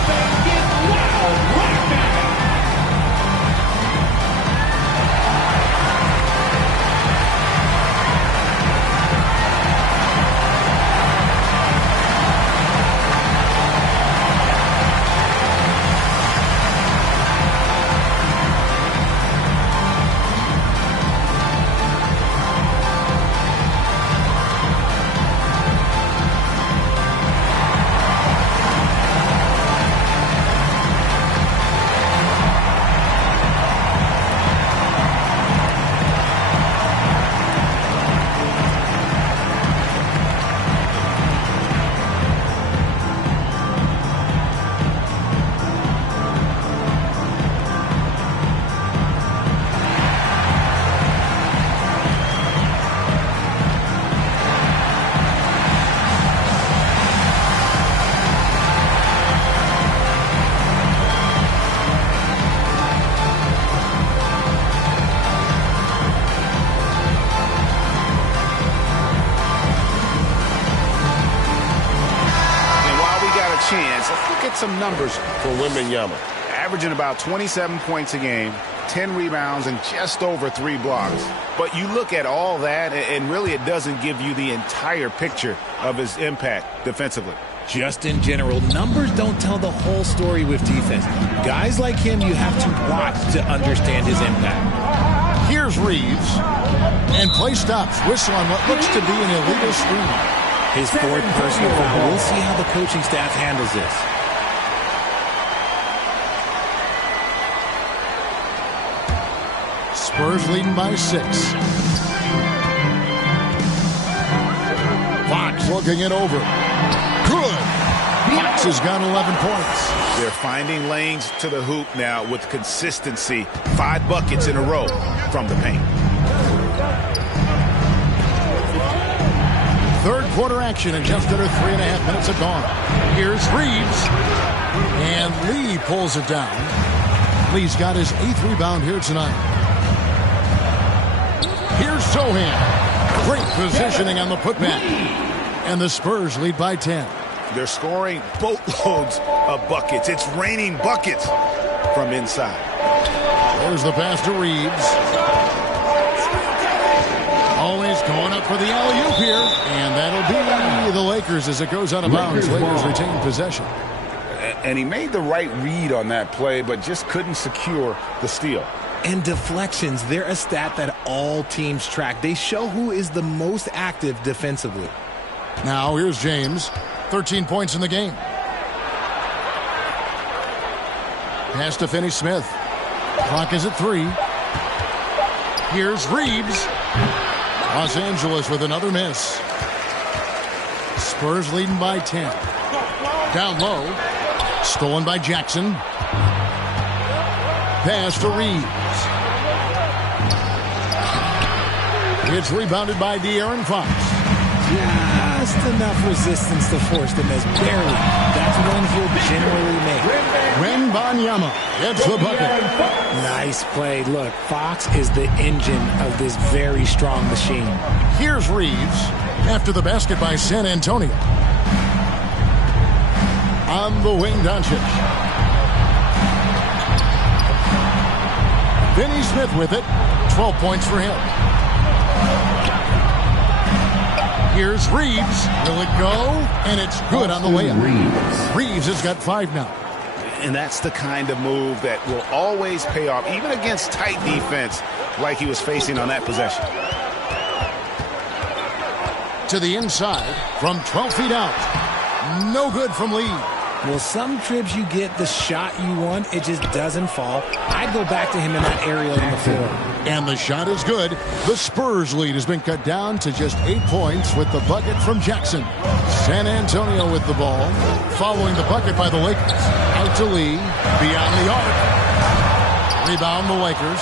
Chance. Let's look at some numbers for Wembanyama. Averaging about 27 points a game, 10 rebounds, and just over 3 blocks. But you look at all that, and really it doesn't give you the entire picture of his impact defensively. Just in general, numbers don't tell the whole story with defense. Guys like him, you have to watch to understand his impact. Here's Reeves. And play stops. Whistle on what looks to be an illegal screen. His 4th personal foul. We'll see how the coaching staff handles this. Spurs leading by 6. Fox looking it over. Good. Fox has got 11 points. They're finding lanes to the hoop now with consistency. 5 buckets in a row from the paint. Third quarter action and just under 3.5 minutes have gone. Here's Reeves. And Lee pulls it down. Lee's got his 8th rebound here tonight. Here's Zohan. Great positioning on the putback. And the Spurs lead by 10. They're scoring boatloads of buckets. It's raining buckets from inside. There's the pass to Reeves. Always going up for the alley-oop here. And that'll be the Lakers as it goes out of bounds. Lakers retain possession. And he made the right read on that play, but just couldn't secure the steal. And deflections, they're a stat that all teams track. They show who is the most active defensively. Now here's James. 13 points in the game. Pass to Finney-Smith. Clock is at 3. Here's Reeves. Los Angeles with another miss. Spurs leading by 10. Down low. Stolen by Jackson. Pass to Reeves. It's rebounded by De'Aaron Fox. Just enough resistance to force the miss. Barely. That's one he'll generally make. Wembanyama gets the bucket. Nice play. Look, Fox is the engine of this very strong machine. Here's Reeves after the basket by San Antonio. On the wing, Doncic. Finney-Smith with it. 12 points for him. Here's Reeves. Will it go? And it's good on the layup. Reeves has got 5 now. And that's the kind of move that will always pay off, even against tight defense. like he was facing on that possession. To the inside from 12 feet out. No good from Lee. Well, some trips you get the shot you want, it just doesn't fall. I'd go back to him in that area on the floor. And the shot is good. The Spurs lead has been cut down to just 8 points with the bucket from Jackson. San Antonio with the ball. Following the bucket by the Lakers. Out to Lee. Beyond the arc. Rebound the Lakers.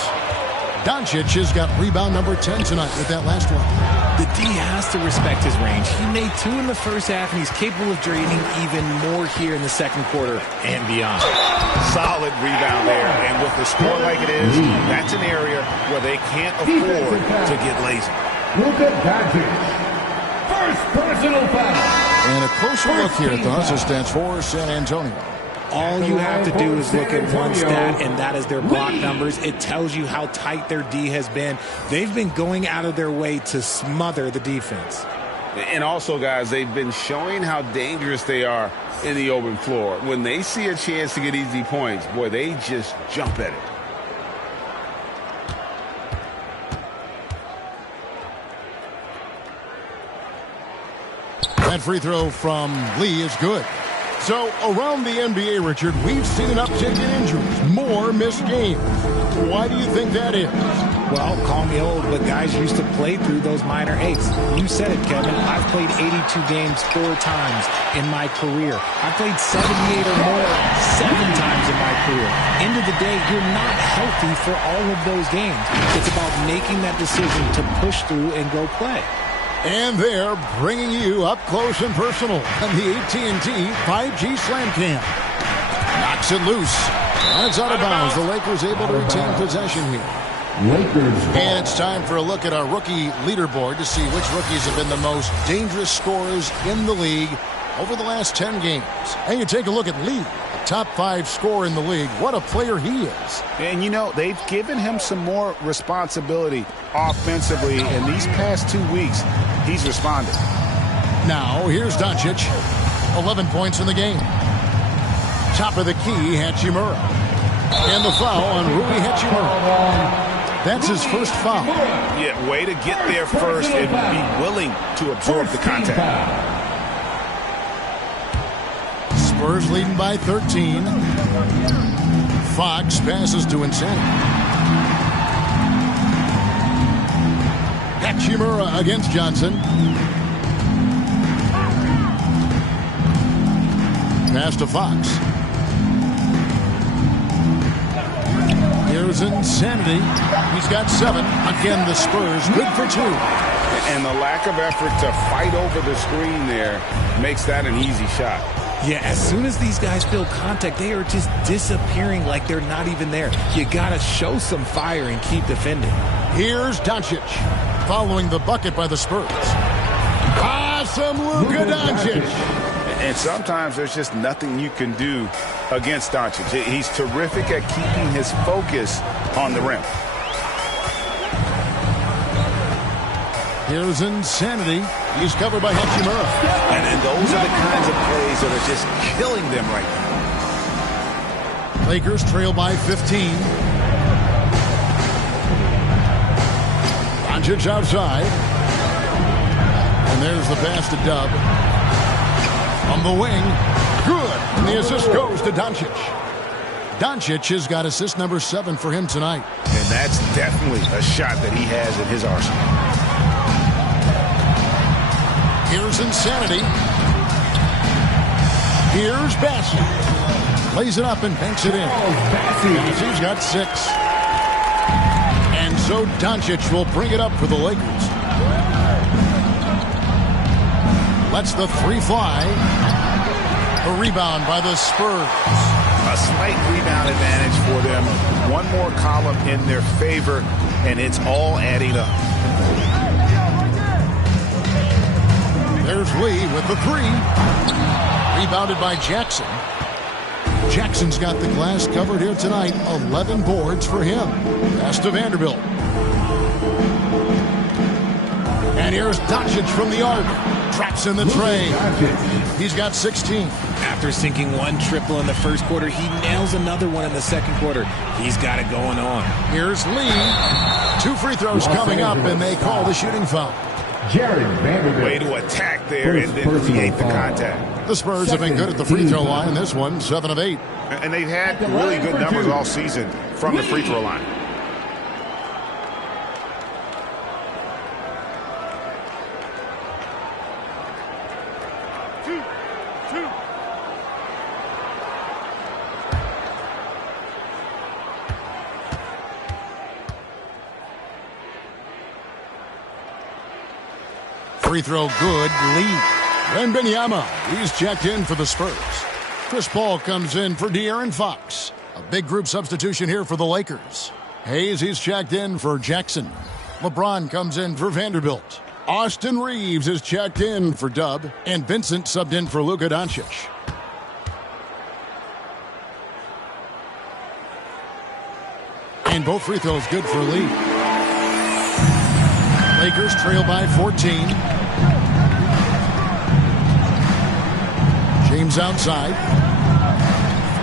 Doncic has got rebound number 10 tonight with that last one. The D has to respect his range. He made 2 in the first half, and he's capable of draining even more here in the second quarter and beyond. Solid rebound there, and with the score like it is, that's an area where they can't afford to get lazy. First personal foul. And a closer look here at the hustle stats for San Antonio. All you have to do is look at one stat, and that is their block numbers. It tells you how tight their D has been. They've been going out of their way to smother the defense. And also, guys, they've been showing how dangerous they are in the open floor. When they see a chance to get easy points, boy, they just jump at it. That free throw from Lee is good. So, around the NBA, Richard, we've seen an uptick in injuries, more missed games. Why do you think that is? Well, call me old, but guys used to play through those minor aches. You said it, Kevin. I've played 82 games 4 times in my career. I've played 78 or more 7 times in my career. End of the day, you're not healthy for all of those games. It's about making that decision to push through and go play. And they're bringing you up close and personal on the AT&T 5G Slam Cam. Knocks it loose. And it's out of bounds. The Lakers able to retain possession here. And it's time for a look at our rookie leaderboard to see which rookies have been the most dangerous scorers in the league over the last 10 games. And you take a look at Lee, top 5 scorer in the league. What a player he is. And, you know, they've given him some more responsibility offensively in these past 2 weeks. He's responded. Now, here's Doncic. 11 points in the game. Top of the key, Hachimura. And the foul on Rui Hachimura. That's his first foul. Yeah, way to get there first and be willing to absorb the contact. Spurs leading by 13. Fox passes to Insanity. Hachimura against Johnson. Pass to Fox. Here's Insanity. He's got 7. Again, the Spurs good for 2. And the lack of effort to fight over the screen there makes that an easy shot. Yeah, as soon as these guys feel contact, they are just disappearing like they're not even there. You got to show some fire and keep defending. Here's Doncic following the bucket by the Spurs. Awesome Luka Doncic. And sometimes there's just nothing you can do against Doncic. He's terrific at keeping his focus on the rim. Here's Insanity. He's covered by Hachimura. And those are the kinds of plays that are just killing them right now. Lakers trail by 15. Doncic outside. And there's the pass to Dub. On the wing. Good. And the assist goes to Doncic. Doncic has got assist number 7 for him tonight. And that's definitely a shot that he has in his arsenal. Here's Insanity. Here's Bassey. Plays it up and banks it in. Bassey's got 6. And so Doncic will bring it up for the Lakers. Lets the 3 fly. A rebound by the Spurs. A slight rebound advantage for them. One more column in their favor, and it's all adding up. There's Lee with the 3. Rebounded by Jackson. Jackson's got the glass covered here tonight. 11 boards for him. Pass to Vanderbilt. And here's Doncic from the arc. Traps in the tray. He's got 16. After sinking 1 triple in the first quarter, he nails another one in the second quarter. He's got it going on. Here's Lee. 2 free throws coming up, and they call the shooting foul. Way to attack there and then create the contact. The Spurs have been good at the free throw line. This one, 7 of 8. And they've had really good numbers all season from the free throw line. Free throw good, lead. Wembanyama, he's checked in for the Spurs. Chris Paul comes in for De'Aaron Fox. A big group substitution here for the Lakers. Hayes, he's checked in for Jackson. LeBron comes in for Vanderbilt. Austin Reeves is checked in for Dub. And Vincent subbed in for Luka Doncic. And both free throws good for Lee. Lakers trail by 14. James outside.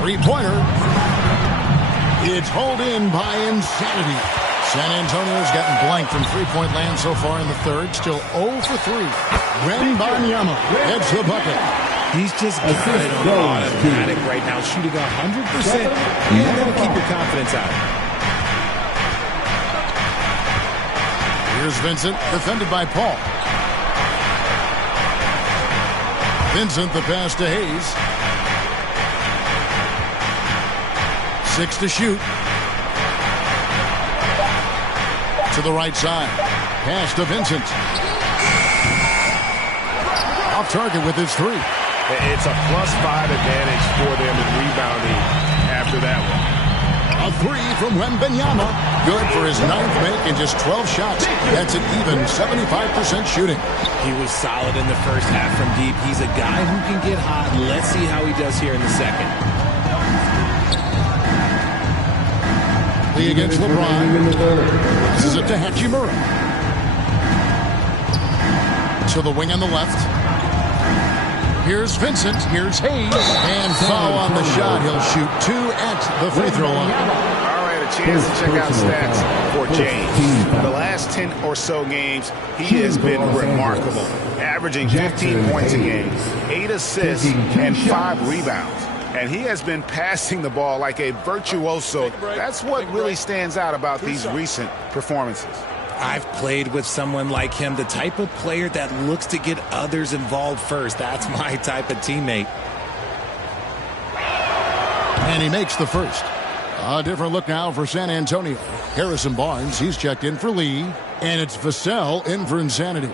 Three-pointer. It's hauled in by Insanity. San Antonio's gotten blank from three-point land so far in the third. Still 0 for 3. Wembanyama heads the bucket. He's just got it on automatic right now, shooting 100%. You gotta keep your confidence out. Here's Vincent, defended by Paul. Vincent, the pass to Hayes. 6 to shoot. To the right side. Pass to Vincent. Off target with his 3. It's a +5 advantage for them in rebounding after that one. A 3 from Wembanyama. Good for his 9th make in just 12 shots. That's an even 75% shooting. He was solid in the first half from deep. He's a guy who can get hot. Let's see how he does here in the second. Lee against LeBron. This is it to Hachimura. To the wing on the left. Here's Vincent. Here's Hayes. And foul on the shot. He'll shoot 2 at the free throw line. All right, a chance to check out stats for James. The last 10 or so games, he has been remarkable. Averaging 15 points a game, 8 assists, and 5 rebounds. And he has been passing the ball like a virtuoso. That's what really stands out about these recent performances. I've played with someone like him, the type of player that looks to get others involved first. That's my type of teammate. And he makes the first. A different look now for San Antonio. Harrison Barnes, he's checked in for Lee. And it's Vassell in for Insanity.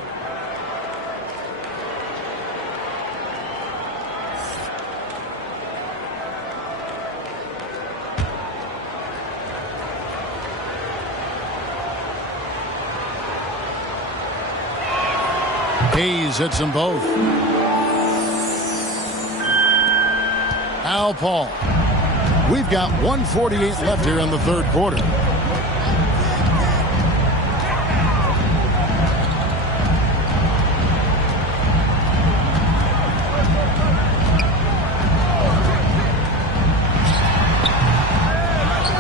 Hayes hits them both. Al Paul. We've got 1:48 left here in the third quarter.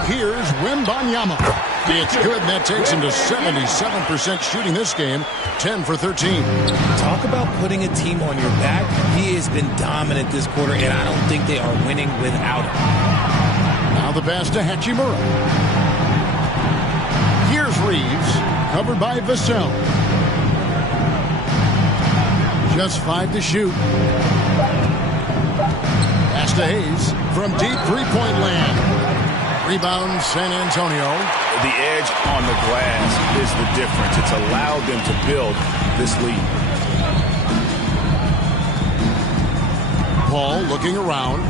Here's Wembanyama. It's good, and that takes him to 77% shooting this game, 10 for 13. Talk about putting a team on your back. He has been dominant this quarter, and I don't think they are winning without him. Now the pass to Hachimura. Here's Reeves, covered by Vassell. Just 5 to shoot. Pass to Hayes from deep three-point land. Rebound, San Antonio. The edge on the glass is the difference. It's allowed them to build this lead. Paul looking around.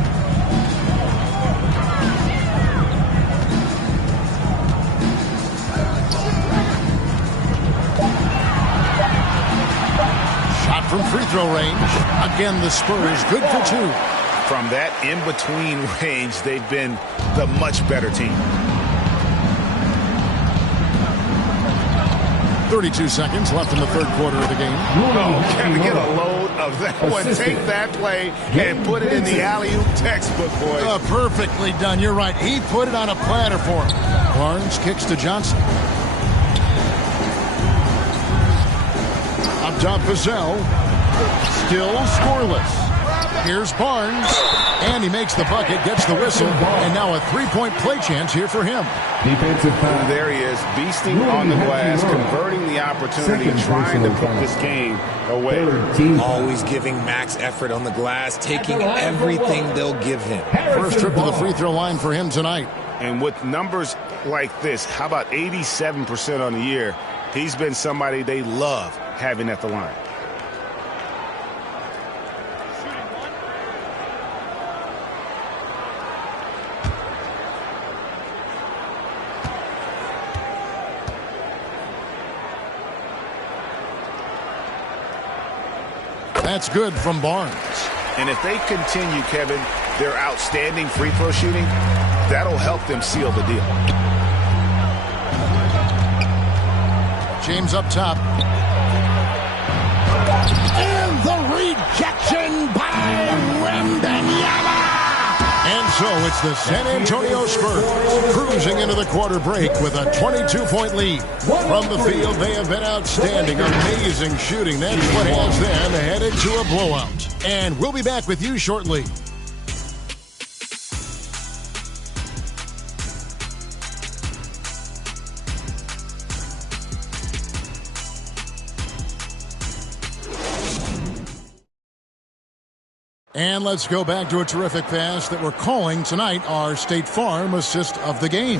Shot from free throw range. Again, the Spurs good for 2. From that in-between range, they've been the much better team. 32 seconds left in the third quarter of the game. Oh, can we get a load of that one? Take that play and put it in the alley-oop textbook, boys. Perfectly done. You're right. He put it on a platter for him. Barnes kicks to Johnson. To Vassell. Still scoreless. Here's Barnes. And he makes the bucket, gets the whistle, and now a three-point play chance here for him. Defensive foul. There he is, beasting on the glass, converting the opportunity, trying to put this game away. Always giving max effort on the glass, taking everything they'll give him. First trip to the free throw line for him tonight. And with numbers like this, how about 87% on the year? He's been somebody they love having at the line. That's good from Barnes. And if they continue, Kevin, their outstanding free throw shooting, that'll help them seal the deal. James up top. And the rejection by Wembanyama. And so it's the San Antonio Spurs cruising into the quarter break with a 22-point lead. From the field, they have been outstanding, amazing shooting. That's what has them headed to a blowout. And we'll be back with you shortly. And let's go back to a terrific pass that we're calling tonight our State Farm assist of the game.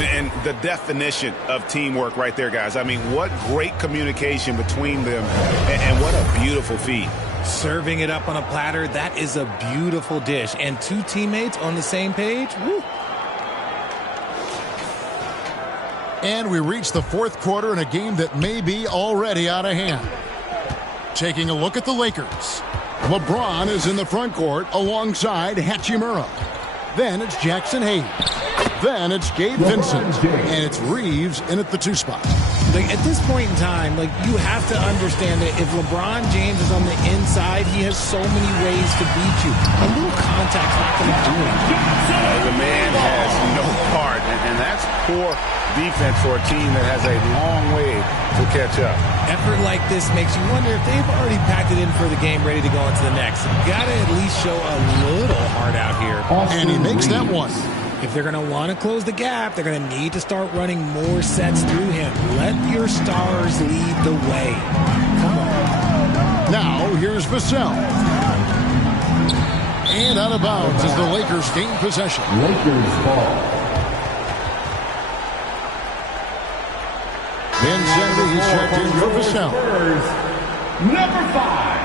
And the definition of teamwork right there, guys. I mean, what great communication between them, and what a beautiful feed. Serving it up on a platter, that is a beautiful dish. And two teammates on the same page, woo. And we reach the fourth quarter in a game that may be already out of hand. Taking a look at the Lakers. LeBron is in the front court alongside Hachimura. Then it's Jackson Hayes. Then it's Gabe Vincent. And it's Reeves in at the 2 spot. Like, at this point in time, like, you have to understand that if LeBron James is on the inside, he has so many ways to beat you. A little contact's not going to do it. The man has no heart, and that's poor defense for a team that has a long way to catch up. Effort like this makes you wonder if they've already packed it in for the game, ready to go into the next. Got to at least show a little heart out here. And he makes that one. If they're going to want to close the gap, they're going to need to start running more sets through him. Let your stars lead the way. Come on. Now, here's Vassell. And out of bounds as the Lakers gain possession. Lakers ball. Vincent, he's checked in for Vassell. Number 5.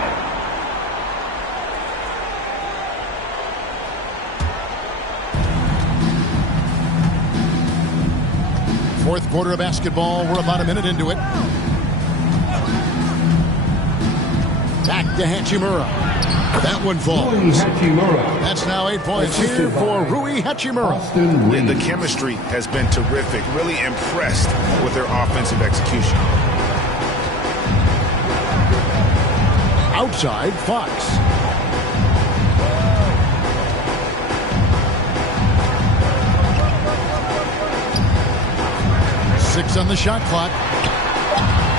Fourth quarter of basketball. We're about a minute into it. Back to Hachimura. That one falls. That's now 8 points here for Rui Hachimura. The chemistry has been terrific. Really impressed with their offensive execution. Outside, Fox. Six on the shot clock.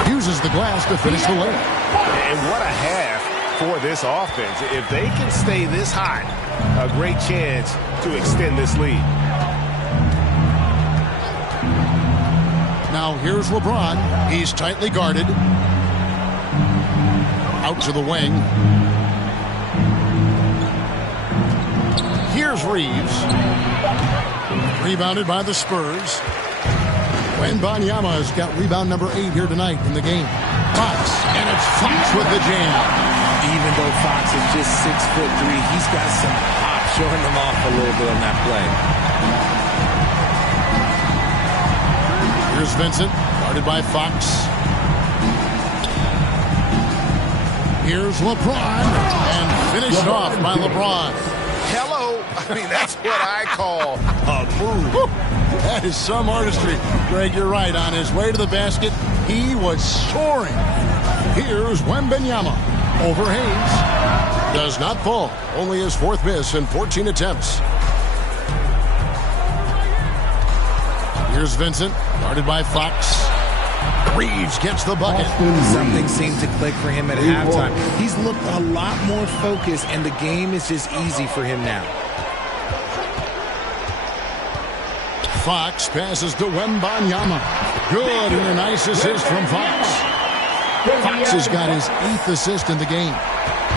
Uses the glass to finish the layup. And what a half for this offense. If they can stay this hot, a great chance to extend this lead. Now here's LeBron. He's tightly guarded. Out to the wing. Here's Reeves. Rebounded by the Spurs. Wembanyama has got rebound number 8 here tonight in the game. Fox, and it's Fox with the jam. Even though Fox is just 6'3", he's got some pop, showing them off a little bit on that play. Here's Vincent, guarded by Fox. Here's LeBron, and finished off by LeBron. Hello. I mean, that's what I call a move. That is some artistry. Greg, you're right. On his way to the basket, he was soaring. Here's Wembanyama. Over Hayes. Does not fall. Only his 4th miss in 14 attempts. Here's Vincent, guarded by Fox. Reeves gets the bucket. Something seemed to click for him at halftime. He's looked a lot more focused, and the game is just easy for him now. Fox passes to Wembanyama. Good, and a nice assist from Fox. Fox has got his 8th assist in the game.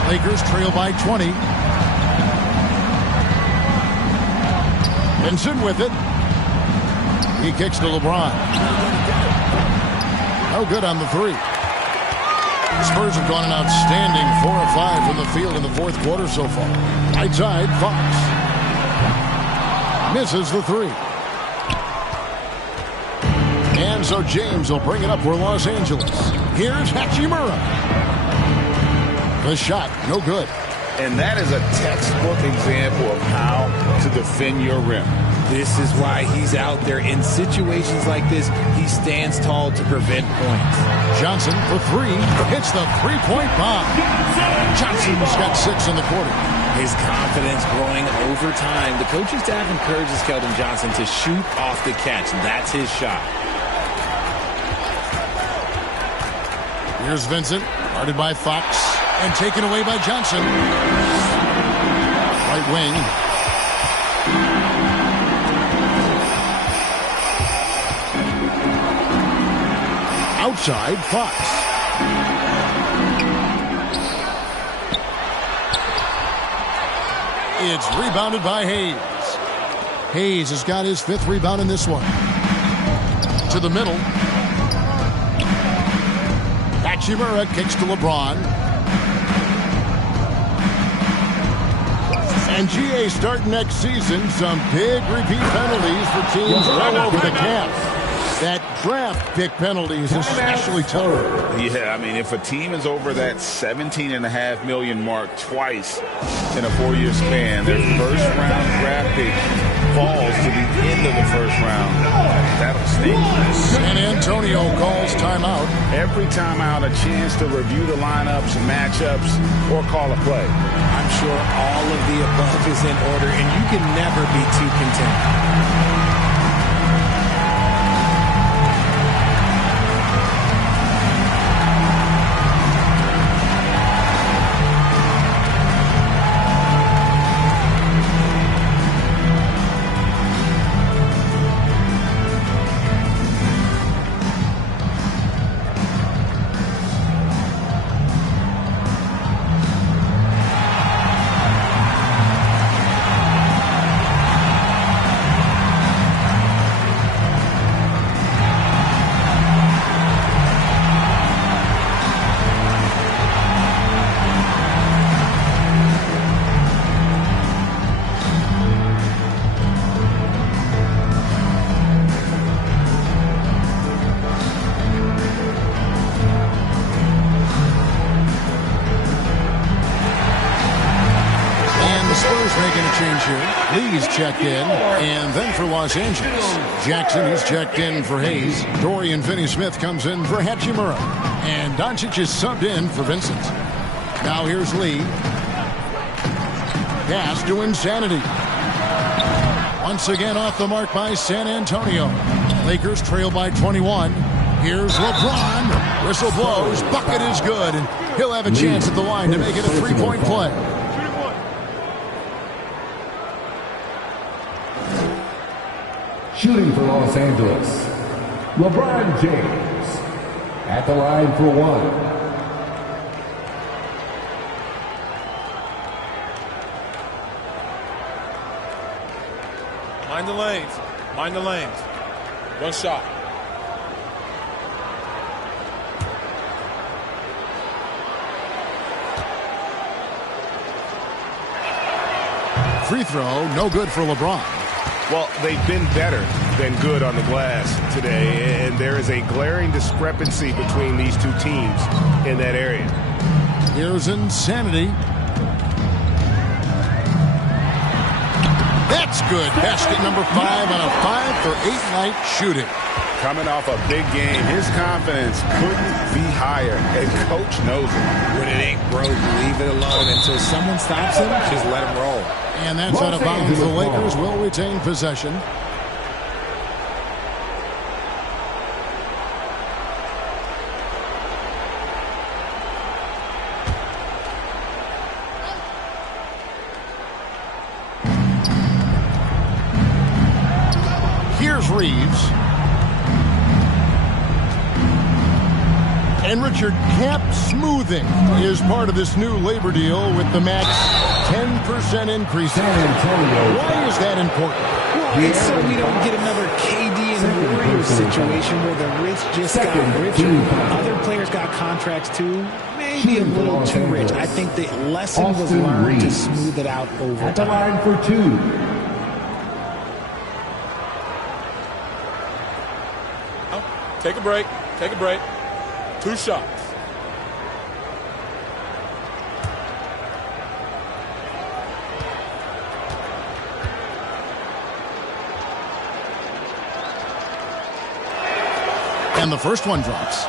Lakers trail by 20. Vincent with it. He kicks to LeBron. No good on the 3. Spurs have gone an outstanding 4 of 5 from the field in the 4th quarter so far. Right side, Fox. Misses the 3. And so James will bring it up for Los Angeles. Here's Hachimura. The shot, no good. And that is a textbook example of how to defend your rim. This is why he's out there in situations like this. He stands tall to prevent points. Johnson for 3. Hits the 3-point bomb. Johnson's got 6 in the quarter. His confidence growing over time. The coaching staff encourages Keldon Johnson to shoot off the catch. That's his shot. Here's Vincent, guarded by Fox, and taken away by Johnson. Right wing. Outside, Fox. It's rebounded by Hayes. Hayes has got his 5th rebound in this one. To the middle. Hachimura kicks to LeBron. And GA starting next season, some big repeat penalties for teams well over the cap. That draft pick penalty is especially tough. Yeah, I mean, if a team is over that $17.5 million mark twice in a 4-year span, their first-round draft pick falls to the end of the first round. That'll sting. San Antonio calls timeout. Every timeout, a chance to review the lineups, matchups, or call a play. I'm sure all of the above is in order, and you can never be too content. Lee's checked in, and then for Los Angeles, Jackson is checked in for Hayes. Dorian Finney-Smith comes in for Hachimura, and Doncic is subbed in for Vincent. Now here's Lee. Pass to Insanity. Once again off the mark by San Antonio. Lakers trail by 21. Here's LeBron. Whistle blows. Bucket is good, and he'll have a chance at the line to make it a 3-point play. Shooting for Los Angeles, LeBron James at the line for 1. Mind the lanes. Mind the lanes. One shot. Free throw, no good for LeBron. Well, they've been better than good on the glass today, and there is a glaring discrepancy between these two teams in that area. Here's Insanity. That's good. Basket number 5 on a 5-for-8 night shooting. Coming off a big game, his confidence couldn't be higher, and coach knows it. When it ain't broke, leave it alone until someone stops him. Just let him roll. And that's out of bounds. The Lakers will retain possession. Reeves. And Richard, cap smoothing is part of this new labor deal with the max 10% increase. Why is that important? Well, it's so we don't get another KD and Warriors situation where the rich just got richer. Other players got contracts too. Maybe a little too rich. I think the lesson was learned to smooth it out over time. At the line for 2. Take a break. Take a break. 2 shots. And the first one drops.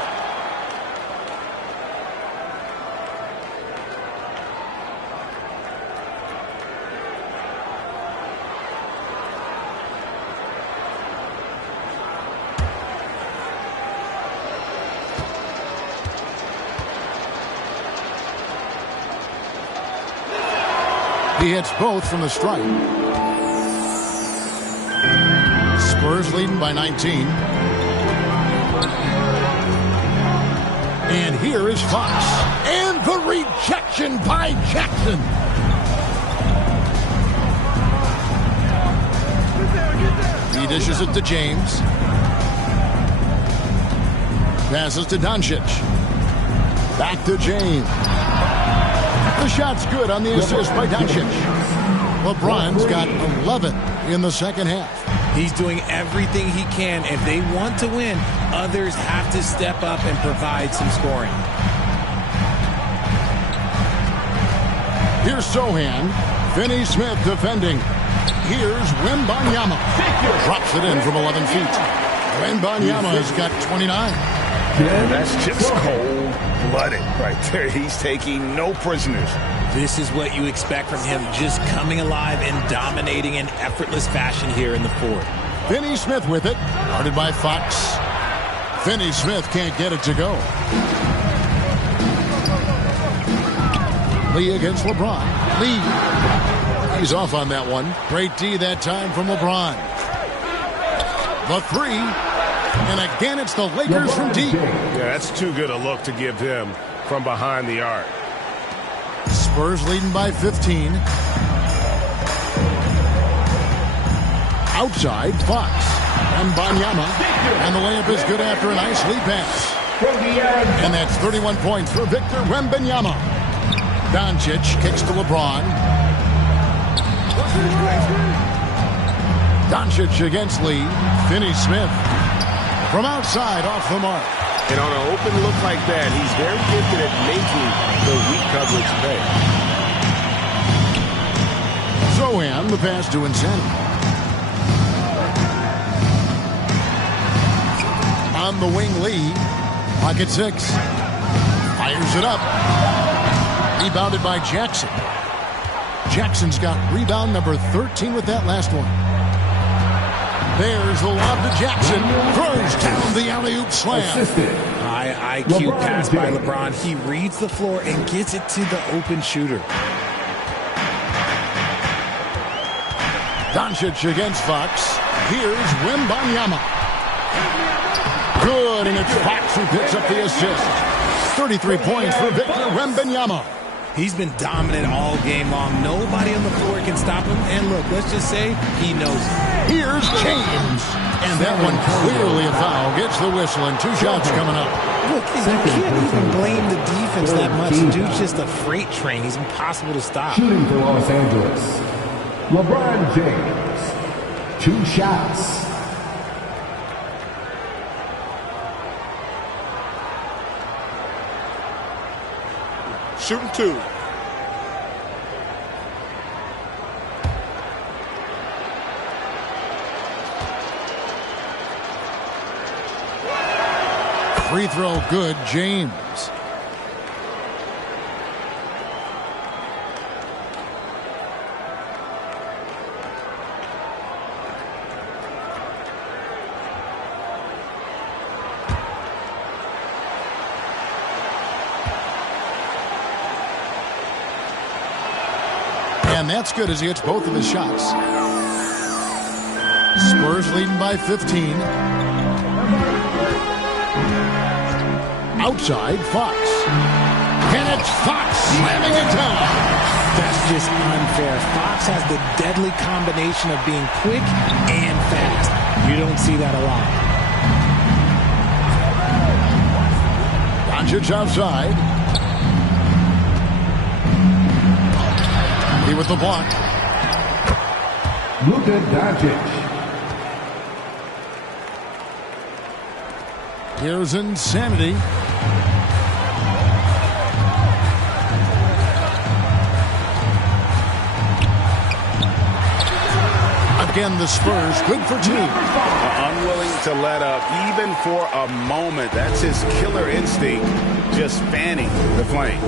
He hits both from the stripe. Spurs leading by 19. And here is Fox. And the rejection by Jackson. He dishes it to James. Passes to Doncic. Back to James. The shot's good on the assist by Doncic. LeBron's got 11 in the second half. He's doing everything he can. If they want to win, others have to step up and provide some scoring. Here's Sohan. Finney Smith defending. Here's Wembanyama. Drops it in from 11 feet. Wembanyama has got 29. That's just cold-blooded right there. He's taking no prisoners. This is what you expect from him, just coming alive and dominating in effortless fashion here in the fourth. Finney Smith with it. Guarded by Fox. Finney Smith can't get it to go. Lee against LeBron. Lee. He's off on that one. Great D that time from LeBron. The three. And again, it's the Lakers from deep. Yeah, that's too good a look to give him from behind the arc. Spurs leading by 15. Outside, Fox. And Wembanyama. And the layup is good after a nice lead pass. And that's 31 points for Victor Wembanyama. Doncic kicks to LeBron. Doncic against Lee. Finney Smith. From outside, off the mark. And on an open look like that, he's very gifted at making the weak coverage pay. Sohan, the pass to Insanity. On the wing, Lee. Pocket 6. Fires it up. Rebounded by Jackson. Jackson's got rebound number 13 with that last one. There's the lob to Jackson. Throws down the alley-oop slam. High IQ pass by LeBron. He reads the floor and gets it to the open shooter. Doncic against Fox. Here's Wembanyama. Good, and it's Fox who picks up the assist. 33 points for Victor Wembanyama. He's been dominant all game long. Nobody on the floor can stop him. And look, let's just say he knows it. Here's James. And that one clearly a foul. Gets the whistle, and 2 shots coming up. Look, you can't even blame the defense that much. The dude's just a freight train. He's impossible to stop. Shooting for Los Angeles, LeBron James. 2 shots. Shooting 2. Free throw good, James. And that's good as he hits both of his shots. Spurs leading by 15. Outside, Fox. And it's Fox slamming it down. That's just unfair. Fox has the deadly combination of being quick and fast. You don't see that a lot. Doncic outside. He with the block. Luka Doncic. Here's Insanity. Again, the Spurs good for two. Unwilling to let up even for a moment. That's his killer instinct, just fanning the flame.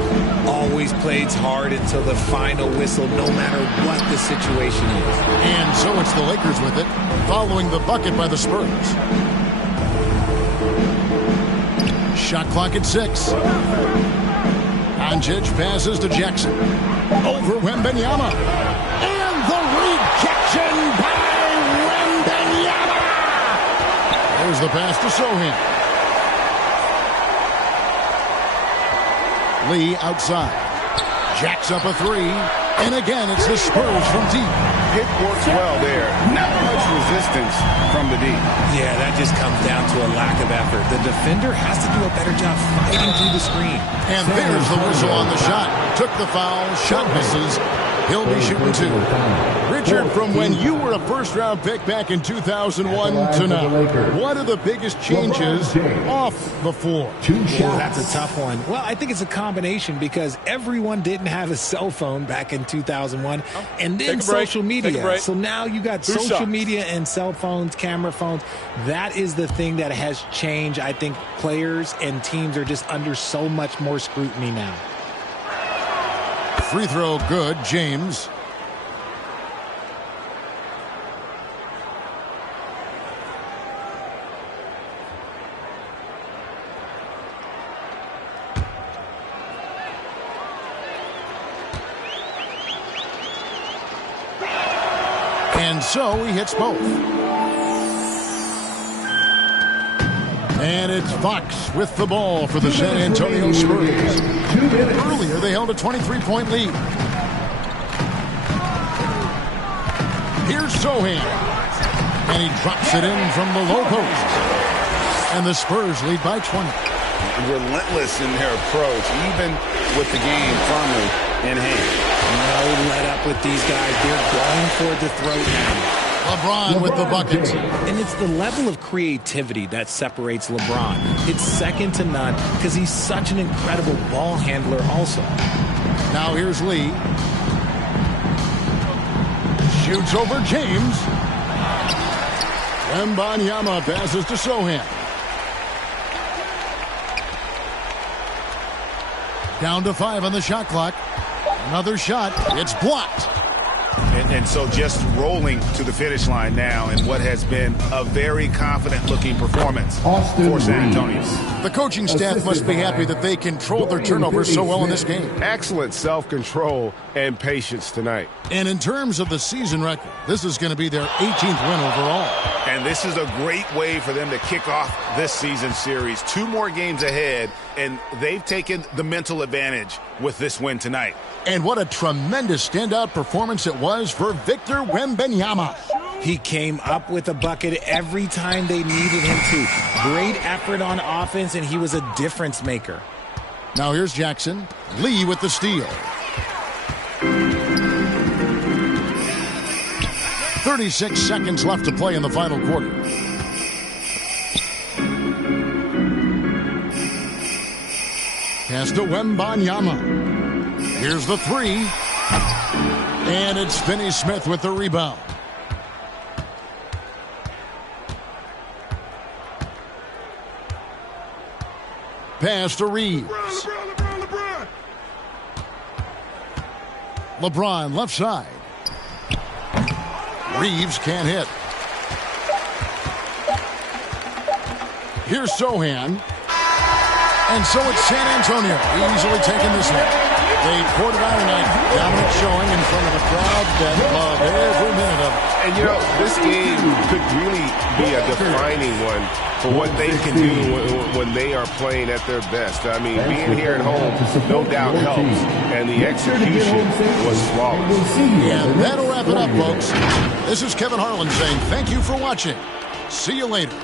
Always plays hard until the final whistle, no matter what the situation is. And so it's the Lakers with it, following the bucket by the Spurs. Shot clock at 6. Doncic passes to Jackson. Over Wembanyama. And the rejection by Wembanyama. There's the pass to Sohan. Lee outside. Jacks up a 3. And again, it's the Spurs from deep. It works well there. Not much resistance from the deep. Yeah, that just comes down to a lack of effort. The defender has to do a better job fighting through the screen. And there's the whistle on the shot. Took the foul. Shot misses. He'll be shooting 2. Richard, from when you were a first-round pick back in 2001 to now, what are the biggest changes off the floor? That's a tough one. Well, I think it's a combination because everyone didn't have a cell phone back in 2001, and then social media. So now you got social media and cell phones, camera phones. That is the thing that has changed. I think players and teams are just under so much more scrutiny now. Free throw good, James. And so he hits both. And it's Fox with the ball for the San Antonio Spurs. Earlier, they held a 23-point lead. Here's Sohan. And he drops it in from the low post. And the Spurs lead by 20. Relentless in their approach, even with the game firmly in hand. No let up with these guys. They're going for the throat now. LeBron with the bucket. And it's the level of creativity that separates LeBron. It's second to none because he's such an incredible ball handler also. Now here's Lee. Shoots over James. Wembanyama passes to Sohan. Down to 5 on the shot clock. Another shot. It's blocked. And so just rolling to the finish line now in what has been a very confident-looking performance for San Antonio. The coaching staff must be happy that they controlled their turnovers so well in this game. Excellent self-control and patience tonight. And in terms of the season record, this is going to be their 18th win overall. And this is a great way for them to kick off this season series. 2 more games ahead, and they've taken the mental advantage with this win tonight. And what a tremendous standout performance it was for Victor Wembanyama. He came up with a bucket every time they needed him to. Great effort on offense, and he was a difference maker. Now here's Jackson. Lee with the steal. 36 seconds left to play in the final quarter. Pass to Wembanyama. Here's the 3. And it's Finney-Smith with the rebound. Pass to Reeves. LeBron left side. Reeves can't hit. Here's Sohan. And so it's San Antonio easily taking this one. The quarter-hour night dominant showing in front of a crowd that loved every minute of it. And, you know, this game could really be a defining one for what they can do when they are playing at their best. I mean, being here at home, no doubt helps. And the execution was flawless. And that'll wrap it up, folks. This is Kevin Harlan saying thank you for watching. See you later.